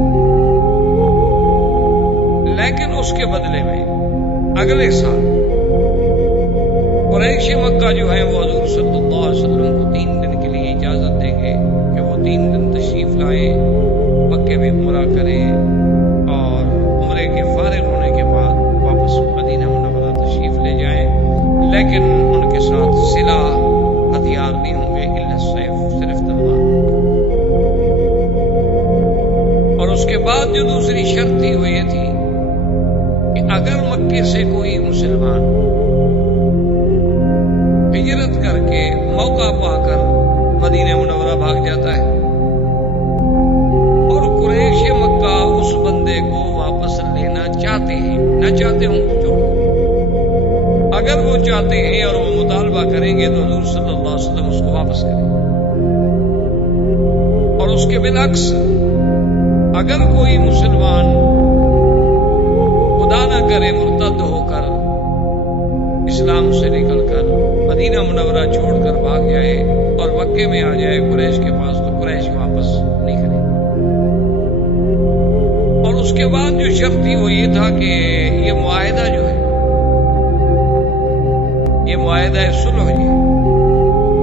لیکن اس کے بدلے میں اگلے سال قریش مکہ جو ہے وہ حضور صلی اللہ علیہ وسلم کو 3 دن کے لیے اجازت دیں گے کہ وہ 3 دن تشریف لائیں، مکے میں عمرہ کریں اور عمرے کے فارغ ہونے کے بعد واپس مدینہ منورہ تشریف لے جائیں، لیکن ان کے ساتھ سلاح ہتھیار نہیں ہوں گے الا السیف، صرف تلوار۔ اور اس کے بعد جو دوسری شرط تھی وہ یہ تھی کہ اگر مکے سے کوئی مسلمان ہجرت کر کے موقع پا کر مدینہ منورہ بھاگ جاتا ہے اور قریش مکہ اس بندے کو واپس لینا چاہتے ہیں، نہ چاہتے ہوں تو چھوڑ، اگر وہ چاہتے ہیں اور وہ مطالبہ کریں گے تو حضور صلی اللہ علیہ وسلم اس کو واپس کریں، اور اس کے بالعکس اگر کوئی مسلمان خدا نہ کرے مرتد ہو کر اسلام سے نکل کر مدینہ منورہ چھوڑ کر بھاگ جائے اور مکے میں آ جائے قریش کے پاس، تو قریش واپس نہیں کرے۔ اور اس کے بعد جو شرط تھی وہ یہ تھا کہ یہ معاہدہ جو ہے، یہ معاہدہ صلح ہے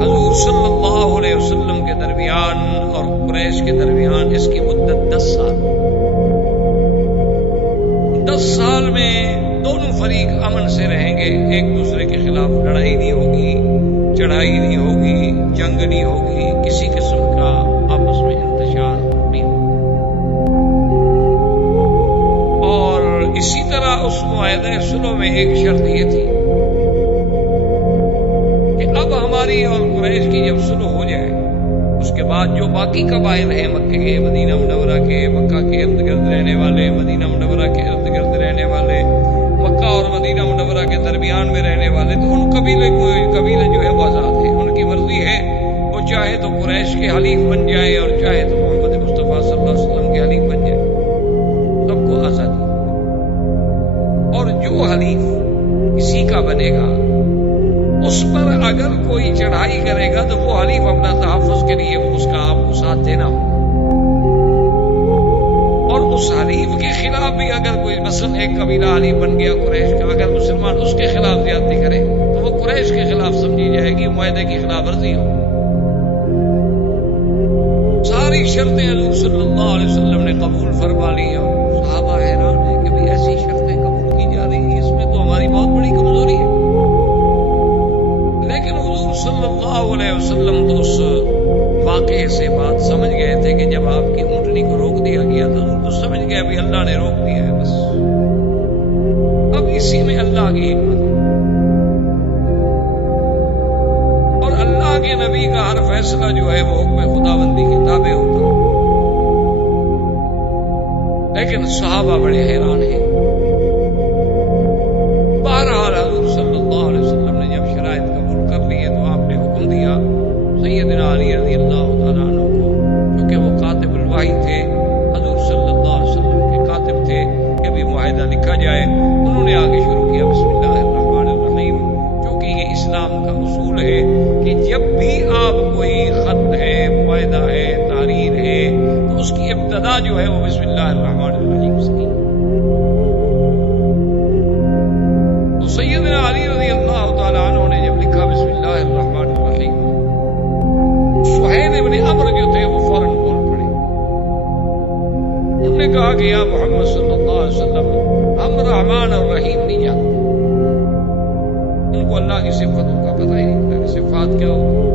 حضور صلی اللہ علیہ وسلم کے درمیان اور قریش کے درمیان، اس کی مدت 10 سال۔ 10 سال میں دونوں فریق امن سے رہیں گے، ایک دوسرے کے خلاف لڑائی نہیں ہوگی، چڑھائی نہیں ہوگی، جنگ نہیں ہوگی، کسی قسم کا آپس میں انتشار نہیں ہوگا۔ اور اسی طرح اس معاہدہ صلح میں ایک شرط یہ تھی کہ اب ہماری اور قریش کی جب صلح ہو جائے، اس کے بعد جو باقی قبائل ہیں مکے کے، مدینہ منورہ کے، مکہ کے ارد گرد رہنے والے، مدینہ منورہ کے ارد گرد رہنے والے، مکہ اور مدینہ منورہ کے درمیان میں رہنے والے، تو ان قبیلے جو ہے وہ آزاد ہے، ان کی مرضی ہے، وہ چاہے تو قریش کے حلیف بن جائے اور چاہے تو محمد مصطفیٰ صلی اللہ علیہ وسلم کے حلیف بن جائے، سب کو آزادی۔ اور جو حلیف کسی کا بنے گا اس پر اگر کوئی چڑھائی کرے گا تو وہ حلیف اپنا تحفظ کے لیے وہ اس کا آپ کو ساتھ دینا ہوگا، اور اس حلیف کے خلاف بھی اگر کوئی مثلا ایک قبیلہ حلیف بن گیا قریش کا، اگر مسلمان اس کے خلاف زیادتی کرے تو وہ قریش کے خلاف سمجھی جائے گی، معاہدے کی خلاف ورزی ہو۔ ساری شرطیں حضور صلی اللہ علیہ وسلم نے قبول فرما لی، اور صحابہ حیران ہیں کہ بھی ایسی شرطیں قبول کی جا رہی ہیں، اس میں تو ہماری بہت بڑی کمزوری ہے۔ لیکن حضور صلی اللہ علیہ وسلم تو اس واقعے سے بات سمجھ گئے تھے کہ جب آپ کی اونٹنی کو روک دیا گیا تو حضور تو سمجھ گئے ابھی اللہ نے روک دیا ہے، بس اب اسی میں اللہ کی حکمت ہے، اور اللہ کے نبی کا ہر فیصلہ جو ہے وہ حکم خداوندی کے تابع ہوتا ہے۔ لیکن صحابہ بڑے حیران ہیں۔ بہرحال حضور صلی اللہ علیہ وسلم نے جب شرائط قبول کر لی ہے تو آپ نے حکم دیا سیدنا علی رضی اللہ تعالیٰ عنہ کو، کیونکہ وہ کاتب الوحی تھے، حضور صلی اللہ علیہ وسلم کے کاتب تھے، کہ بھی معاہدہ لکھا جائے۔ انہوں نے آگے شروع کیا بسم اللہ الرحمن الرحیم، چونکہ یہ اسلام کا اصول ہے کہ جب بھی آپ کوئی خط ہے، معاہدہ ہے، تحریر ہے، تو اس کی ابتدا جو ہے وہ بسم اللہ الرحمن الرحیم سے کی۔ تو سیدنا علی رضی اللہ تعالیٰ عنہ نے جب لکھا بسم اللہ الرحمن الرحیم، سہیل ابن عمرو جو تھے وہ فوراً بول پڑے، انہوں نے کہا کہ یا محمد صلی اللہ علیہ وسلم، ہم رحمان اور رحیم نہیں جانتے، ان کو اللہ کی صفتوں کا پتہ ہی نہیں تھا کہ صفات کیا ہوتی،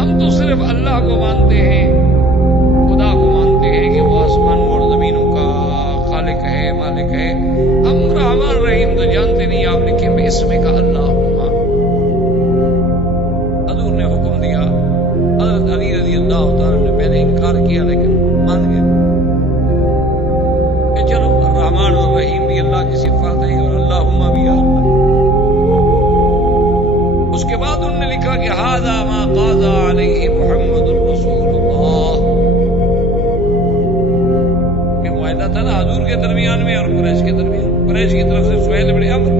ہم تو صرف اللہ کو مانتے ہیں، خدا کو مانتے ہیں کہ وہ آسمانوں اور زمینوں کا خالق ہے، مالک ہے، ہم رحمان رحیم تو جانتے نہیں، آپ لکھیں بے اسم کا اللہ۔ حضور نے حکم دیا، حضرت علی رضی اللہ تعالیٰ نے پہلے انکار کیا لیکن مان گئے کہ چلو الرحمن اور رحیم بھی اللہ کی صفات ہے اور اللہم بھی اللہ۔ اس کے بعد انہوں نے لکھا کہ ھذا ما قاض علیہ محمد رسول اللہ، کہ معاہدہ تھا نا حضور کے درمیان میں اور قریش کے درمیان، قریش کی طرف سے سہیل بن عمرو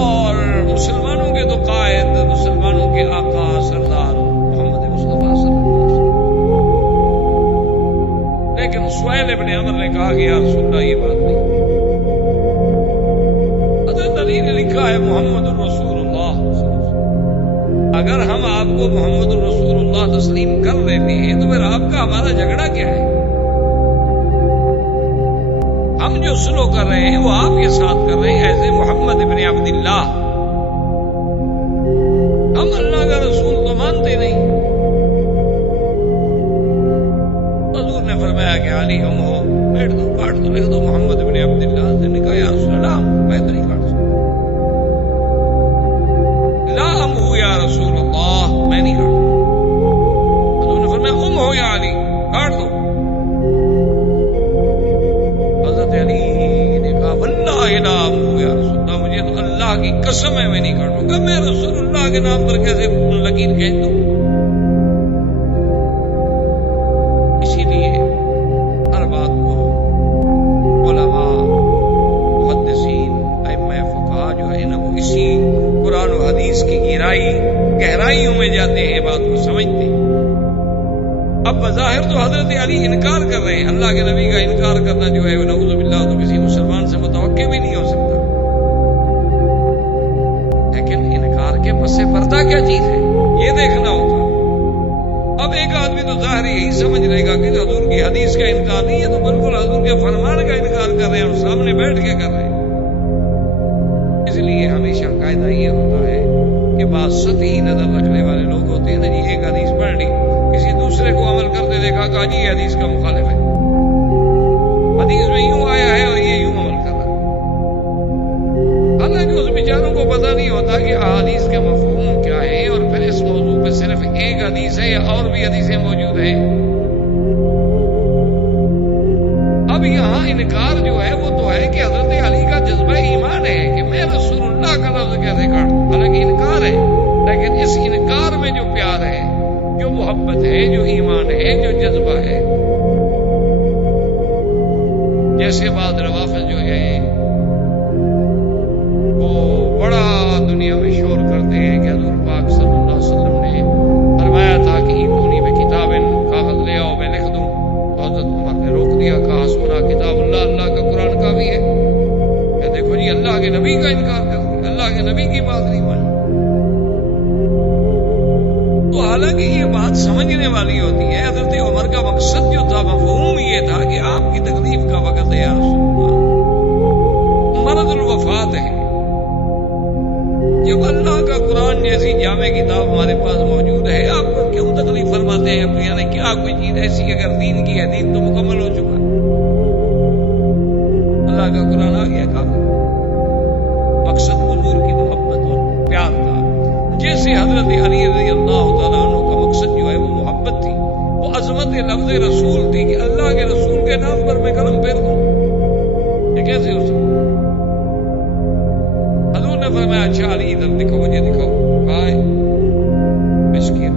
اور مسلمانوں کے تو قائد، مسلمانوں کے آقا سردار محمد مصطفیٰ صلی اللہ علیہ وسلم، لیکن سہیل بن عمرو نے کہا کہ یا رسول اللہ یہ بات نہیں۔ حضرت علی نے لکھا ہے محمد الرسول اللہ، اگر ہم آپ کو محمد الرسول اللہ تسلیم کر لیتے ہیں تو پھر آپ کا ہمارا جھگڑا کیا ہے؟ ہم جو سلو کر رہے ہیں وہ آپ کے ساتھ کر رہے ہیں ایسے محمد ابن عبداللہ، ہم اللہ کا رسول تو مانتے نہیں۔ حضور نے فرمایا کہ علی ہم ہو، بیٹھ دو، کاٹ دو، لکھ دو محمد ابن عبداللہ۔ نے کہا یا رسول اللہ میں تو نہیں کاٹ سکتا، لا ہم ہو یا رسول اللہ، میں نہیں کاٹ۔ حضور نے فرمایا ہو یا علی، کاٹ دو۔ حضرت علی نے کہا واللہ لا ہم ہو یا رسول اللہ، اللہ کی قسم ہے میں نہیں کاٹوں گا. میں رسول اللہ کے نام پر کیسے لکیر کہہ دوں؟ اسی لیے ہر بات کو علماء محدثین ائمہ فقہا جو ہے نا وہ اسی قرآن و حدیث کی گہرائیوں میں جاتے ہیں, بات کو سمجھتے ہیں. اب بظاہر تو حضرت علی انکار کر رہے ہیں, اللہ کے نبی کا انکار کرنا جو ہے نعوذ باللہ تو کسی مسلمان سے متوقع بھی نہیں ہو سکتا. لیکن انکار کے پس پردہ کیا چیز ہے یہ دیکھنا ہوتا. اب ایک آدمی تو ظاہر یہی سمجھ رہے گا کہ حضور کی حدیث کا انکار نہیں ہے, تو بالکل حضور کے فرمان کا انکار کر رہے ہیں اور سامنے بیٹھ کے کر رہے ہیں. اس لیے ہمیشہ قاعدہ یہ ہوتا ہے کہ بعض سطحی نظر رکھنے والے لوگ ہوتے ہیں نا جی, ایک حدیث پڑھ لی, کسی دوسرے کو عمل کرتے دیکھا کہ جی یہ حدیث کا مخالف ہے, حدیث میں یوں آیا ہے اور یہ یوں عمل کر رہا ہے. حالانکہ اس بیچاروں کو پتہ نہیں ہوتا کہ احادیث کے مفہوم کیا ہے, اور پھر اس موضوع پہ صرف ایک حدیث ہے یا اور بھی حدیثیں موجود ہیں. اب یہاں انکار جو ہے وہ تو ہے کہ حضرت علی کا جذبہ ایمان ہے کہ میں رسول اللہ کا لفظ کیسے کاٹوں. حالانکہ انکار ہے, لیکن اس انکار میں جو پیار ہے, جو محبت ہے, جو ایمان ہے, جو جذبہ ہے. جیسے بعض روافض جو ہے وہ بڑا دنیا میں شور کرتے ہیں کہ حضور پاک صلی اللہ علیہ وسلم نے فرمایا تھا کہ ایتونی میں کتابیں کاغذ لے آؤ میں لکھ دوں, تو حضرت عمر نے روک دیا, کہا سنا کتاب اللہ, اللہ کا قرآن کافی ہے. کہ دیکھو جی اللہ کے نبی کا انکار کر دیا, اللہ کے نبی کی بات نہیں مانی. تو حالانکہ یہ بات سمجھنے والی ہوتی ہے. حضرت عمر کا مقصد جو تھا, مفہوم یہ تھا کہ آپ کی تکلیف کا وقت ہے یا رسول اللہ, مرض الوفات ہے. جب اللہ کا قرآن جیسی جامع کتاب ہمارے پاس موجود ہے, آپ کو کیوں تکلیف فرماتے ہیں اپنی؟ یعنی کیا کوئی چیز ایسی اگر دین کی ہے, دین تو مکمل ہو چکا ہے, اللہ کا قرآن آ گیا کافی. مقصد حضور کی محبت اور پیار تھا. جیسے حضرت علی رضی اللہ تعالیٰ عنہ کا مقصد جو ہے وہ محبت تھی, وہ عظمت لفظ رسول تھی کہ اللہ کے رسول کے نام پر میں قلم پھیر دوں. یہ کیسے ہو سکتا؟ حضور نے فرمایا اچھا علی ادھر دکھو, مجھے دکھاؤ. کہا ہے پیش کیا,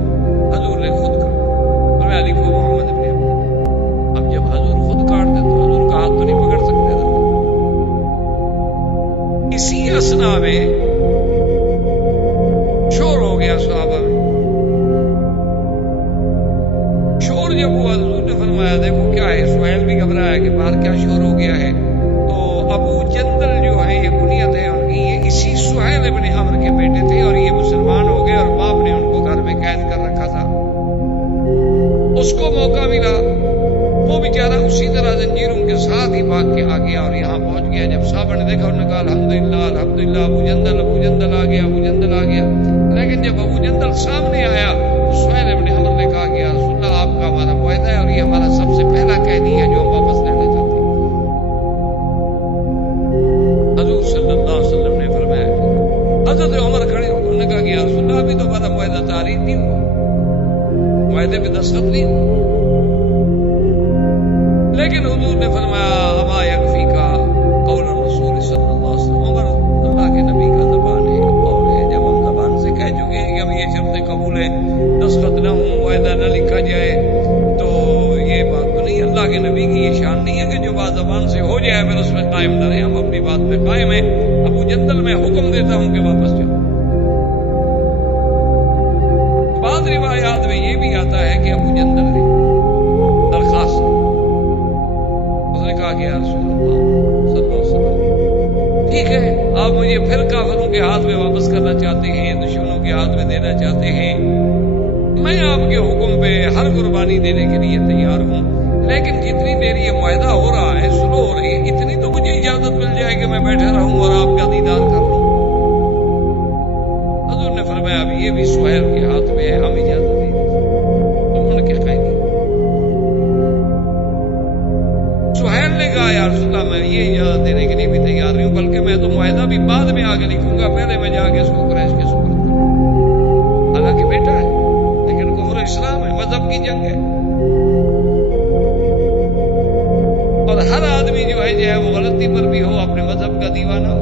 حضور نے خود کاٹا, فرمایا لکھو محمد ابن عبد. اب جب حضور خود کاٹ دے تو حضور کا ہاتھ تو نہیں پکڑ سکتے تھے. اسی اسنا میں شور ہو گیا صحابہ میں. شور جب ہوا حضور نے فرمایا دیکھو کیا ہے. سہیل بھی گھبرایا کہ باہر کیا شور ہو گیا ہے. تو ابو جندل جو ہے یہ کنیت ہے ان کی, یہ اسی سہیل ابن عمر کے بیٹے تھے, اور یہ مسلمان ہو گئے اور باپ نے ان کو گھر میں قید کر رکھا تھا. اس کو موقع ملا, وہ بیچارہ اسی طرح زنجیروں کے ساتھ ہی بھاگ کے آ گیا اور یہاں پہنچ گیا. جب صحابہ نے دیکھا انہوں نے کہا الحمدللہ الحمدللہ, ابو جندل آ گیا, ابو جندل آ گیا. لیکن جب ابو جندل سامنے آیا تو سہیل ابن عمر نے کہا کہ یا رسول اللہ آپ کا ہمارا معاہدہ ہے اور یہ ہمارا سب سے پہلا قیدی ہے جو ہم واپس لینا چاہتے ہیں. حضور صلی اللہ علیہ وسلم نے فرمایا. حضرت عمر کھڑے ہو, انہوں نے کہا کہ یا رسول اللہ ابھی تو ہمارا معاہدہ تاریخ نہیں ہوا, معاہدے پہ دستخط نہیں ہوا. لیکن حضور نے فرمایا اما یکفی کا قول الرسول صلی اللہ علیہ وسلم. عمر اللہ کے نبی کا زبان ہے, قول ہے. جب ہم زبان سے کہہ چکے ہیں کہ ہم یہ شرط قبول ہے, دستخط نہ ہوں, معاہدہ نہ لکھا جائے, تو یہ بات تو نہیں. اللہ کے نبی کی یہ شان نہیں ہے کہ جو بات زبان سے ہو جائے پھر اس میں قائم نہ رہے. ہم اپنی بات پہ قائم ہیں. ابو جندل میں حکم دیتا ہوں کہ واپس جاؤ. بعض روایات میں یہ بھی آتا ہے کہ ابو جندل نے درخواست کہ یا رسول اللہ صلی اللہ علیہ وسلم ٹھیک ہے آپ مجھے پھر کافروں کے ہاتھ میں واپس کرنا چاہتے ہیں, دشمنوں کے ہاتھ میں دینا چاہتے ہیں, میں آپ کے حکم پہ ہر قربانی دینے کے لیے تیار ہوں. لیکن جتنی دیر یہ معاہدہ ہو رہا ہے, سلو ہو رہی ہے, اتنی تو مجھے اجازت مل جائے کہ میں بیٹھا رہوں اور آپ کا دیدار کر لوں. حضور نے فرمایا اب یہ بھی سہیل کے ہاتھ میں ہے, ہم اجازت دیں. انہوں نے کیا کہا دی. سہیل نے کہا یا رسول اللہ میں یہ اجازت دینے کے لیے بھی تیار نہیں ہوں, بلکہ میں تو معاہدہ بھی بعد میں آگے لکھوں گا, پہلے میں جا کے اس کو قریش کے سپرد کروں. حالانکہ بیٹا ہے لیکن کفر اسلام ہے, مذہب کی جنگ ہے, اور ہر آدمی جو ہے وہ غلطی پر بھی ہو اپنے مذہب کا دیوانہ ہو.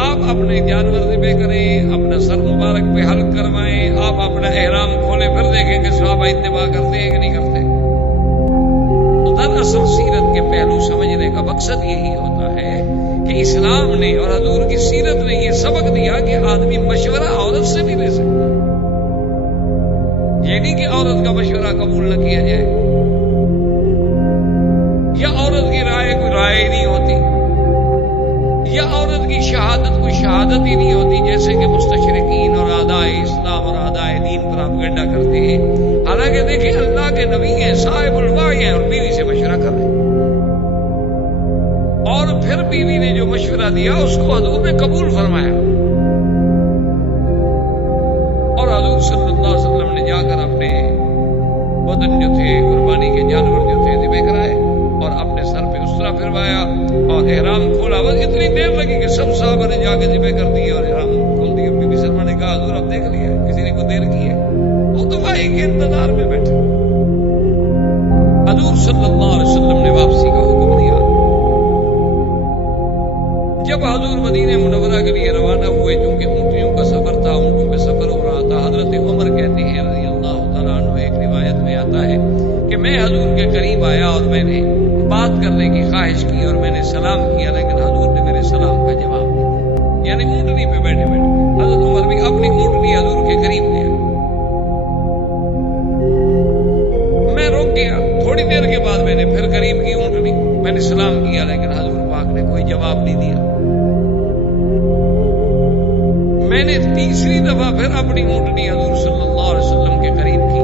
آپ اپنے جانور ذبح کریں، اپنا سر مبارک پہ حلق کروائیں، آپ اپنا احرام کھولیں، پھر دیکھیں کہ صحابہ اتباع کرتے ہیں کہ نہیں کرتے۔ تو دراصل سیرت کے پہلو سمجھنے کا مقصد یہی ہوتا ہے کہ اسلام نے اور حضور کی سیرت نے یہ سبق دیا کہ آدمی مشورہ عورت سے بھی لے سکتا، یہ نہیں کہ عورت کا مشورہ قبول نہ کیا جائے، یا عورت کی رائے کوئی رائے نہیں ہوتی، یا عورت کی شہادت کوئی شہادت ہی نہیں ہوتی، جیسے کہ مستشرقین اور اعدائے اسلام اور اعدائے دین پراپگنڈا کرتے ہیں۔ حالانکہ دیکھیں اللہ کے نبی ہیں، صاحب الوحی ہیں، اور بیوی سے مشورہ کر رہے ہیں، اور پھر بیوی نے جو مشورہ دیا اس کو حضور نے قبول فرمایا، اور حضور صلی اللہ علیہ وسلم نے جا کر اپنے بدن جو تھے، قربانی کے جانور جو تھے ذبح کرائے، اور اپنے سر پہ اسرا پھروایا اور احرام کھولا۔ بس اتنی دیر لگی کہ سب صحابہ نے جا کے ذبح کر دی اور احرام کھول دیا۔ بی بی سلمہ نے کہا حضور اب دیکھ لیا، کسی نے کوئی دیر کی ہے؟ وہ تو بھائی کے انتظار میں بیٹھے۔ حضور صلی اللہ علیہ وسلم نے واپسی کا حکم دیا۔ جب حضور مدینہ منورہ کے لیے روانہ ہوئے، چونکہ اونٹیوں کا سفر تھا، اونٹوں پہ سفر ہو رہا تھا، حضرت عمر کہتے ہیں رضی اللہ تعالیٰ عنہ، ایک روایت میں آتا ہے کہ میں حضور کے قریب آیا اور میں نے بات کرنے کی خواہش کی اور میں نے سلام کیا، لیکن حضور نے میرے سلام کا جواب نہیں دیا، یعنی اونٹنی پہ بیٹھے بیٹھے حضرت عمر بھی اپنی اونٹنی حضور کے قریب لے آئے۔ میں رک گیا، تھوڑی دیر کے بعد میں نے پھر قریب کی اونٹنی، میں نے سلام کیا، لیکن حضور پاک نے کوئی جواب نہیں دیا۔ میں نے تیسری دفعہ پھر اپنی اونٹنی حضور صلی اللہ علیہ وسلم کے قریب کی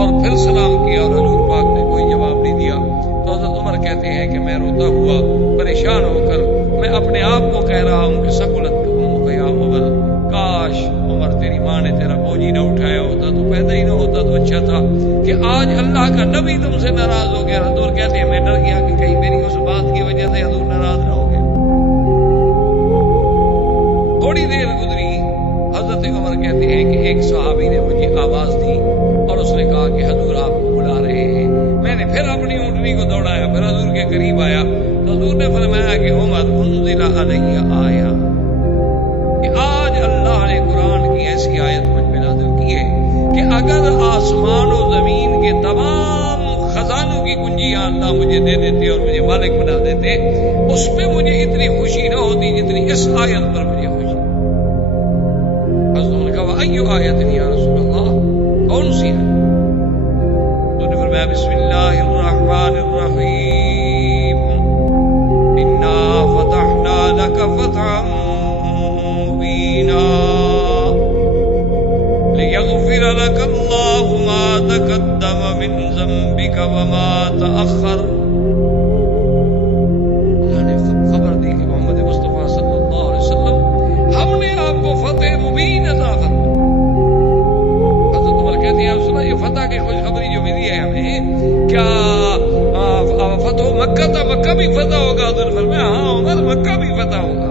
اور پھر سلام کیا، اور حضور پاک نے کوئی جواب نہیں دیا۔ تو حضرت عمر کہتے ہیں کہ میں روتا ہوا پریشان ہو کر میں اپنے آپ کو کہہ رہا ہوں کہ سقلت یا عمر، کاش عمر تیری ماں نے تیرا بوجھ نہ اٹھایا ہوتا، تو پیدا ہی نہ ہوتا تو اچھا تھا، کہ آج اللہ کا نبی تم سے ناراض ہو گیا۔ حضور کہتے ہیں میں ڈر گیا کہ کہیں میری اس بات کی وجہ سے حضور ناراض نہ ہو گیا۔ تھوڑی دیر گزری، حضرت عمر کہتے ہیں کہ ایک صحابی نے مجھے آواز دی اور اس نے کہا کہ حضور آپ کو بلا رہے ہیں۔ میں نے پھر اپنی اونٹنی کو دوڑایا، پھر حضور کے قریب آیا تو حضور نے فرمایا کہ عمر انزل علیہ آیا، کہ آج اللہ نے قرآن کی ایسی آیت مجھ پہ نازل کی ہے کہ اگر آسمان و زمین کے تمام خزانوں کی کنجیاں اللہ مجھے دے دیتے اور مجھے مالک بنا دیتے، اس پہ مجھے اتنی خوشی نہ ہوتی جتنی اس آیت پر مجھے خوشی۔ حضور نے کہا ایو آیت یا رسول اللہ، کون سی ہے؟ تو نے فرمایا بسم اللہ الرحمن الرحیم، انا فتحنا لک فتحا مبینا لیغفر لک اللہ ما تقدم من ذنبک وما تأخر۔ اللہ نے خبر دی کہ محمد مصطفیٰ صلی اللہ علیہ وسلم ہم نے آپ کو فتح مبین عطا فرمائی۔ حضرت عمر کہتے ہیں آپ سنا یہ فتح کی خوشخبری جو ملی ہے ہمیں، کیا فتح مکہ تھا؟ مکہ بھی فتح ہوگا؟ حضرت فرمایا ہاں عمر مکہ بھی فتح ہوگا۔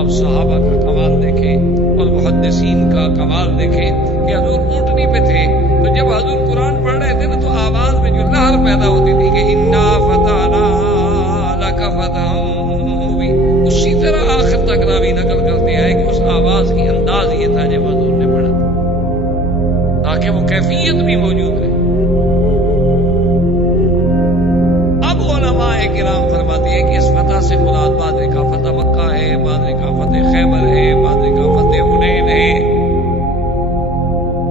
اب صحابہ کا کمال دیکھیں اور محدثین کا کمال دیکھیں کہ حضور اونٹنی پہ تھے، تو جب حضور قرآن پڑھ رہے تھے نا تو آواز میں جو لہر پیدا ہوتی تھی کہ انا فتحنا لک فتحا مبینا، اسی طرح آخر تک راوی نقل کرتے آئے کہ اس آواز کی انداز یہ تھا جب حضور نے پڑھا تھا، تاکہ وہ کیفیت بھی موجود رہے۔ اب علماء کرام فرماتے ہیں کہ اس فتح سے مراد بدر کا فتح مکہ ہے، بدر کا فتح خیبر ہے، بدر کا فتح حنین ہے،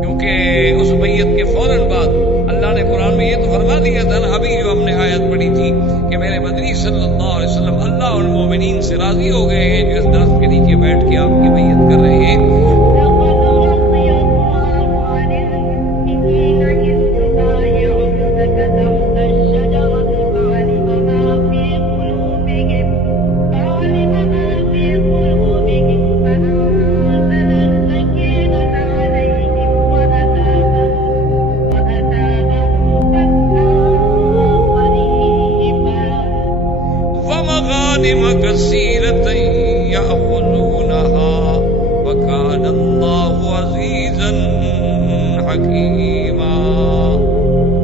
کیونکہ اس بیعت کے فوراً بعد اللہ نے قرآن میں یہ تو فرما دیا تھا نا، ابھی جو ہم نے آیت پڑھی تھی کہ میرے بدری صلی اللہ علیہ وسلم اللہ اور مومنین سے راضی ہو گئے ہیں جو اس درخت کے نیچے بیٹھ کے آپ کی بیعت کر رہے ہیں۔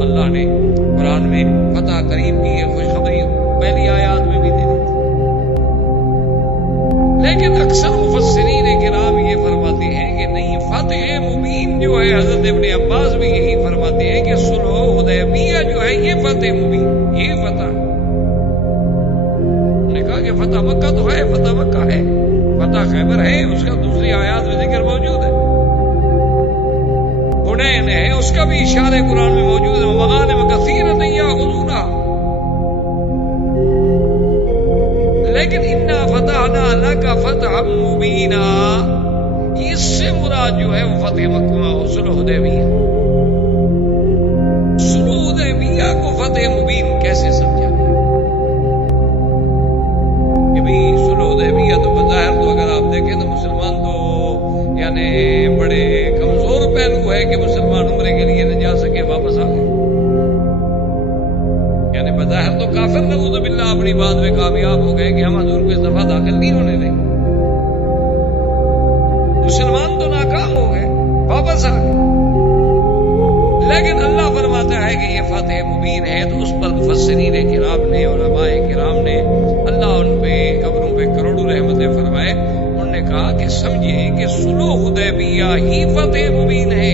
اللہ نے قرآن میں فتح قریب کی ہے خوشخبری پہلی آیا کہ فتح مکہ تو ہے، فتح مکہ ہے، فتح خیبر ہے، اس کا دوسری آیات میں ذکر موجود ہے، حنین ہے، اس کا بھی اشارے قرآن میں موجود ہے، مغانم کثیرۃ یاخذونہا، لیکن انا فتحنا لک فتحا مبینا، اس سے مراد جو ہے وہ فتح مکہ اور صلح حدیبیہ۔ صلح حدیبیہ کو فتح مبین کیسے سمجھا گیا کہ بھئی صلح حدیبیہ تو بظاہر تو اگر آپ دیکھیں تو مسلمان تو یعنی بڑے کمزور پہلو ہے کہ مسلمان عمرے کے لیے نہ جا سکے، واپس آ گئے، یعنی بظاہر تو کافر نعوذ باللہ اپنی بات میں کامیاب ہو گئے کہ ہم حضور کو اس دفعہ داخل نہیں ہونے دیں، مسلمان تو ناکام ہو گئے، واپس آ گئے، لیکن اللہ فرماتا ہے کہ یہ فتح مبین ہے، تو اس پر مفسرین کرام نے، علماء کرام نے، اللہ ان پہ قبروں پہ کروڑوں رحمتیں فرمائے، انہوں نے کہا کہ سمجھیں کہ صلح حدیبیہ ہی فتح مبین ہے۔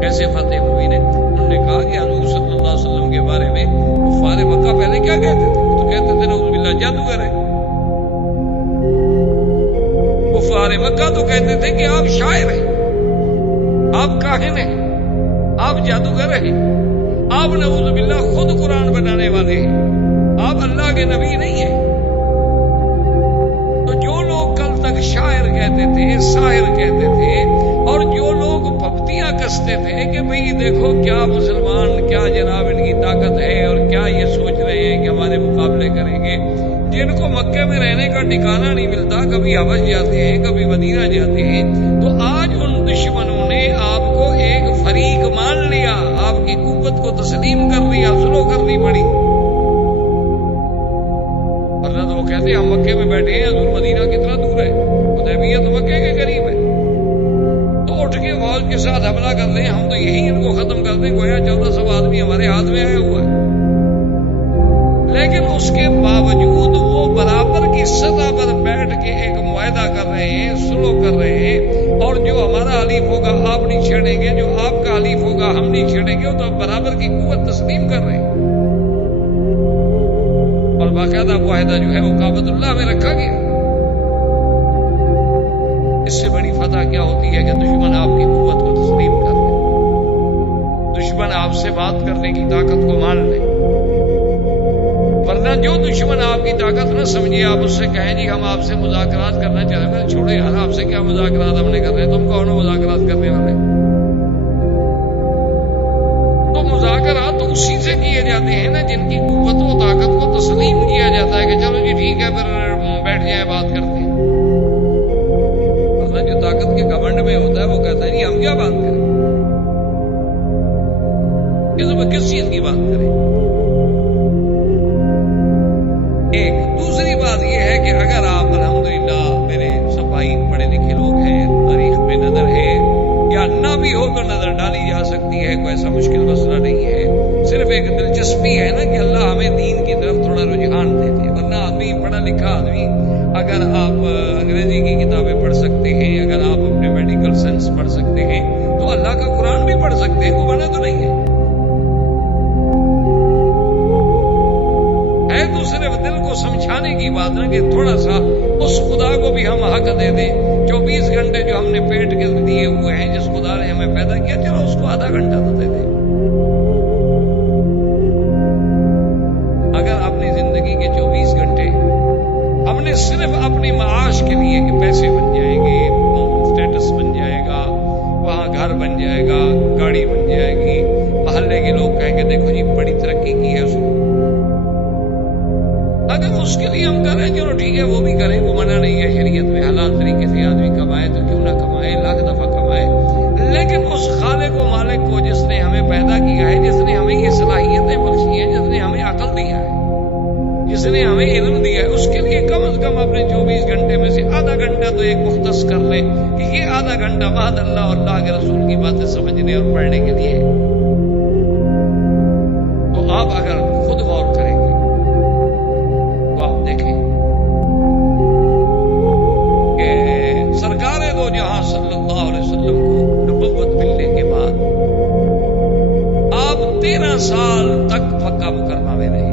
کیسے فتح مبین ہے؟ انہوں نے کہا کہ حضور صلی اللہ علیہ وسلم کے بارے میں کفار مکہ پہلے کیا کہتے تھے؟ تو کہتے تھے نعوذ باللہ جادوگر ہے، کفار مکہ تو کہتے تھے کہ آپ شاعر ہیں، آپ کاہن ہیں، آپ جادوگر ہیں، آپ نعوذ باللہ خود قرآن بنانے والے ہیں، آپ اللہ کے نبی نہیں ہیں۔ تو جو لوگ کل تک شاعر کہتے تھے، ساحر کہتے تھے، اور جو لوگ پھپتیاں کستے تھے کہ بھئی دیکھو کیا مسلمان، کیا جناب ان کی طاقت ہے، اور کیا یہ سوچ رہے ہیں کہ ہمارے مقابلے کریں گے، جن کو مکے میں رہنے کا ٹھکانہ نہیں ملتا، کبھی حبش جاتے ہیں، کبھی مدینہ جاتے ہیں، تو آج ان دشمنوں نے آپ کو ایک فریق مان لیا، آپ کی قوت کو تسلیم کر لیا، صلح کرنی پڑی، ورنہ تو وہ کہتے ہیں ہم مکے میں بیٹھے ہیں، حضور مدینہ کتنا دور ہے، حدیبیہ تو مکے کے قریب ہے، تو اٹھ کے فوج کے ساتھ حملہ کر لیں، ہم تو یہی ان کو ختم کر دیں، گویا 1400 آدمی ہمارے ہاتھ میں آیا ہوا ہے، لیکن اس کے باوجود وہ برابر کی سطح پر بیٹھ کے ایک معاہدہ کر رہے ہیں، صلح کر رہے ہیں، اور جو ہمارا حلیف ہوگا آپ نہیں چھیڑیں گے، جو آپ کا حلیف ہوگا ہم نہیں چھیڑیں گے، تو برابر کی قوت تسلیم کر رہے ہیں، اور باقاعدہ معاہدہ جو ہے وہ کعبۃ اللہ میں رکھا گیا۔ اس سے بڑی فتح کیا ہوتی ہے کہ دشمن آپ کی قوت کو تسلیم کر لے، دشمن آپ سے بات کرنے کی طاقت کو مان لے، ورنہ جو دشمن آپ کی طاقت نہ سمجھے، آپ اس سے کہیں جی ہم آپ سے مذاکرات کرنا چاہتے ہیں، چھوڑے یار آپ سے کیا مذاکرات ہم نے کر رہے، تم کون ہو مذاکرات کرنے والے؟ تو مذاکرات تو اسی سے کیے جاتے ہیں نا جن کی قوت و طاقت کو تسلیم کیا جاتا ہے کہ چلو جی ٹھیک ہے پھر بیٹھ جائیں بات کرتے ہیں، ورنہ جو طاقت کے گھمنڈ میں ہوتا ہے وہ کہتا ہے جی ہم کیا بات کریں، کس چیز کی بات کریں۔ ایک دوسری بات یہ ہے کہ اگر آپ الحمدللہ میرے سب بھائی پڑھے لکھے لوگ ہیں، تاریخ میں نظر ہے یا نہ بھی ہو تو نظر ڈالی جا سکتی ہے، کوئی ایسا مشکل مسئلہ نہیں ہے، صرف ایک دلچسپی ہے نا کہ اللہ ہمیں دین کی طرف تھوڑا رجحان دیتے، ورنہ آدمی پڑھا لکھا آدمی، اگر آپ انگریزی کی کتابیں پڑھ سکتے ہیں، اگر آپ اپنے میڈیکل سائنس پڑھ سکتے ہیں، تو اللہ کا قرآن بھی پڑھ سکتے ہیں، کوئی منع تو نہیں ہے تو صرف دل کو سمجھانے کی بات ہے کہ تھوڑا سا اس خدا کو بھی ہم حق دے دیں، 24 گھنٹے جو ہم نے پیٹ کے دیے ہوئے ہیں، جس خدا نے ہمیں پیدا کیا، چلو اس کو آدھا گھنٹہ تو دے دیں۔ اگر اپنی زندگی کے 24 گھنٹے ہم نے صرف اپنی معاش کے لیے کہ پیسے بن جائیں گے، اسٹیٹس بن جائے گا، وہاں گھر بن جائے گا، گاڑی بن جائے گی، محلے کے لوگ کہیں گے دیکھو جی بڑی ترقی کی ہے اس نے، اگر اس کے لیے ہم کریں چلو ٹھیک ہے وہ بھی کریں، وہ منع نہیں ہے شریعت میں، حلال طریقے سے آدمی کمائے تو کیوں نہ کمائے، لاکھ دفعہ کمائے، لیکن اس خالق و مالک کو جس نے ہمیں پیدا کیا ہے، جس نے ہمیں یہ صلاحیتیں بخشی ہیں، جس نے ہمیں عقل دیا ہے، جس نے ہمیں علم دیا ہے، اس کے لیے کم از کم اپنے 24 گھنٹے میں سے آدھا گھنٹہ تو ایک مختص کر لیں کہ یہ آدھا گھنٹہ بعد اللہ اور اللہ کے رسول کی باتیں سمجھنے اور پڑھنے کے لیے۔ تو آپ اگر خود غور کریں گے تو آپ دیکھیں کہ سرکار دو جہاں صلی اللہ علیہ وسلم کو نبوت ملنے کے بعد آپ 13 سال تک مکہ مکرمہ میں رہے،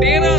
13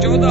14,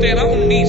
13 19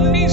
19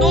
2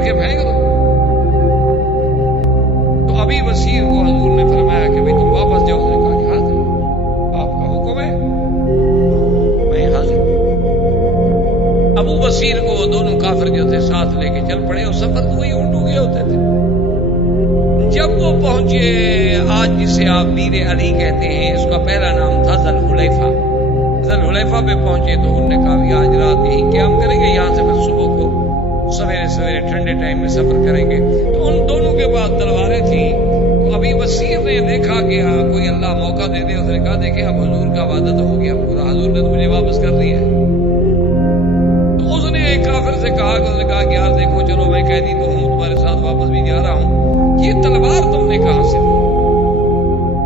کاٹ کے پھینک دو. تو ابی بصیر کو حضور نے فرمایا کہ بھئی تم واپس جاؤ. اس نے کہا کہ حاضر، آپ کا حکم ہے، میں حاضر. ابو بصیر کو وہ دونوں کافر جو تھے ساتھ لے کے چل پڑے، اور سفر تو وہی اونٹوں کے ہوتے تھے. جب وہ پہنچے آج جسے آپ بیر علی کہتے ہیں، اس کا پہلا نام تھا ذل حلیفہ. ذل حلیفہ پہ پہنچے تو انہوں نے کہا کہ آج رات یہیں قیام کریں گے، یہاں سے پھر صبح کو سویرے سویرے ٹھنڈے ٹائم میں سفر کریں گے. تو ان دونوں کے پاس تلواریں تھیں. تو ابھی بصیر نے دیکھا کہ کوئی اللہ موقع دے دے. اس نے کہا دیکھیں اب حضور کا وعدہ تو ہو گیا پورا، حضور نے تو مجھے واپس کر دیا ہے. تو اس نے ایک کافر سے کہا کہ یار دیکھو چلو میں قیدی تو ہوں، تمہارے ساتھ واپس بھی جا رہا ہوں، یہ تلوار تم نے کہاں سے لی؟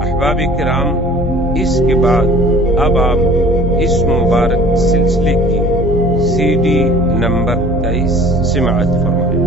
احباب کرام، اس کے بعد اب آپ اس مبارک سلسلے کی CD نمبر 23 سماعت فرمائیں.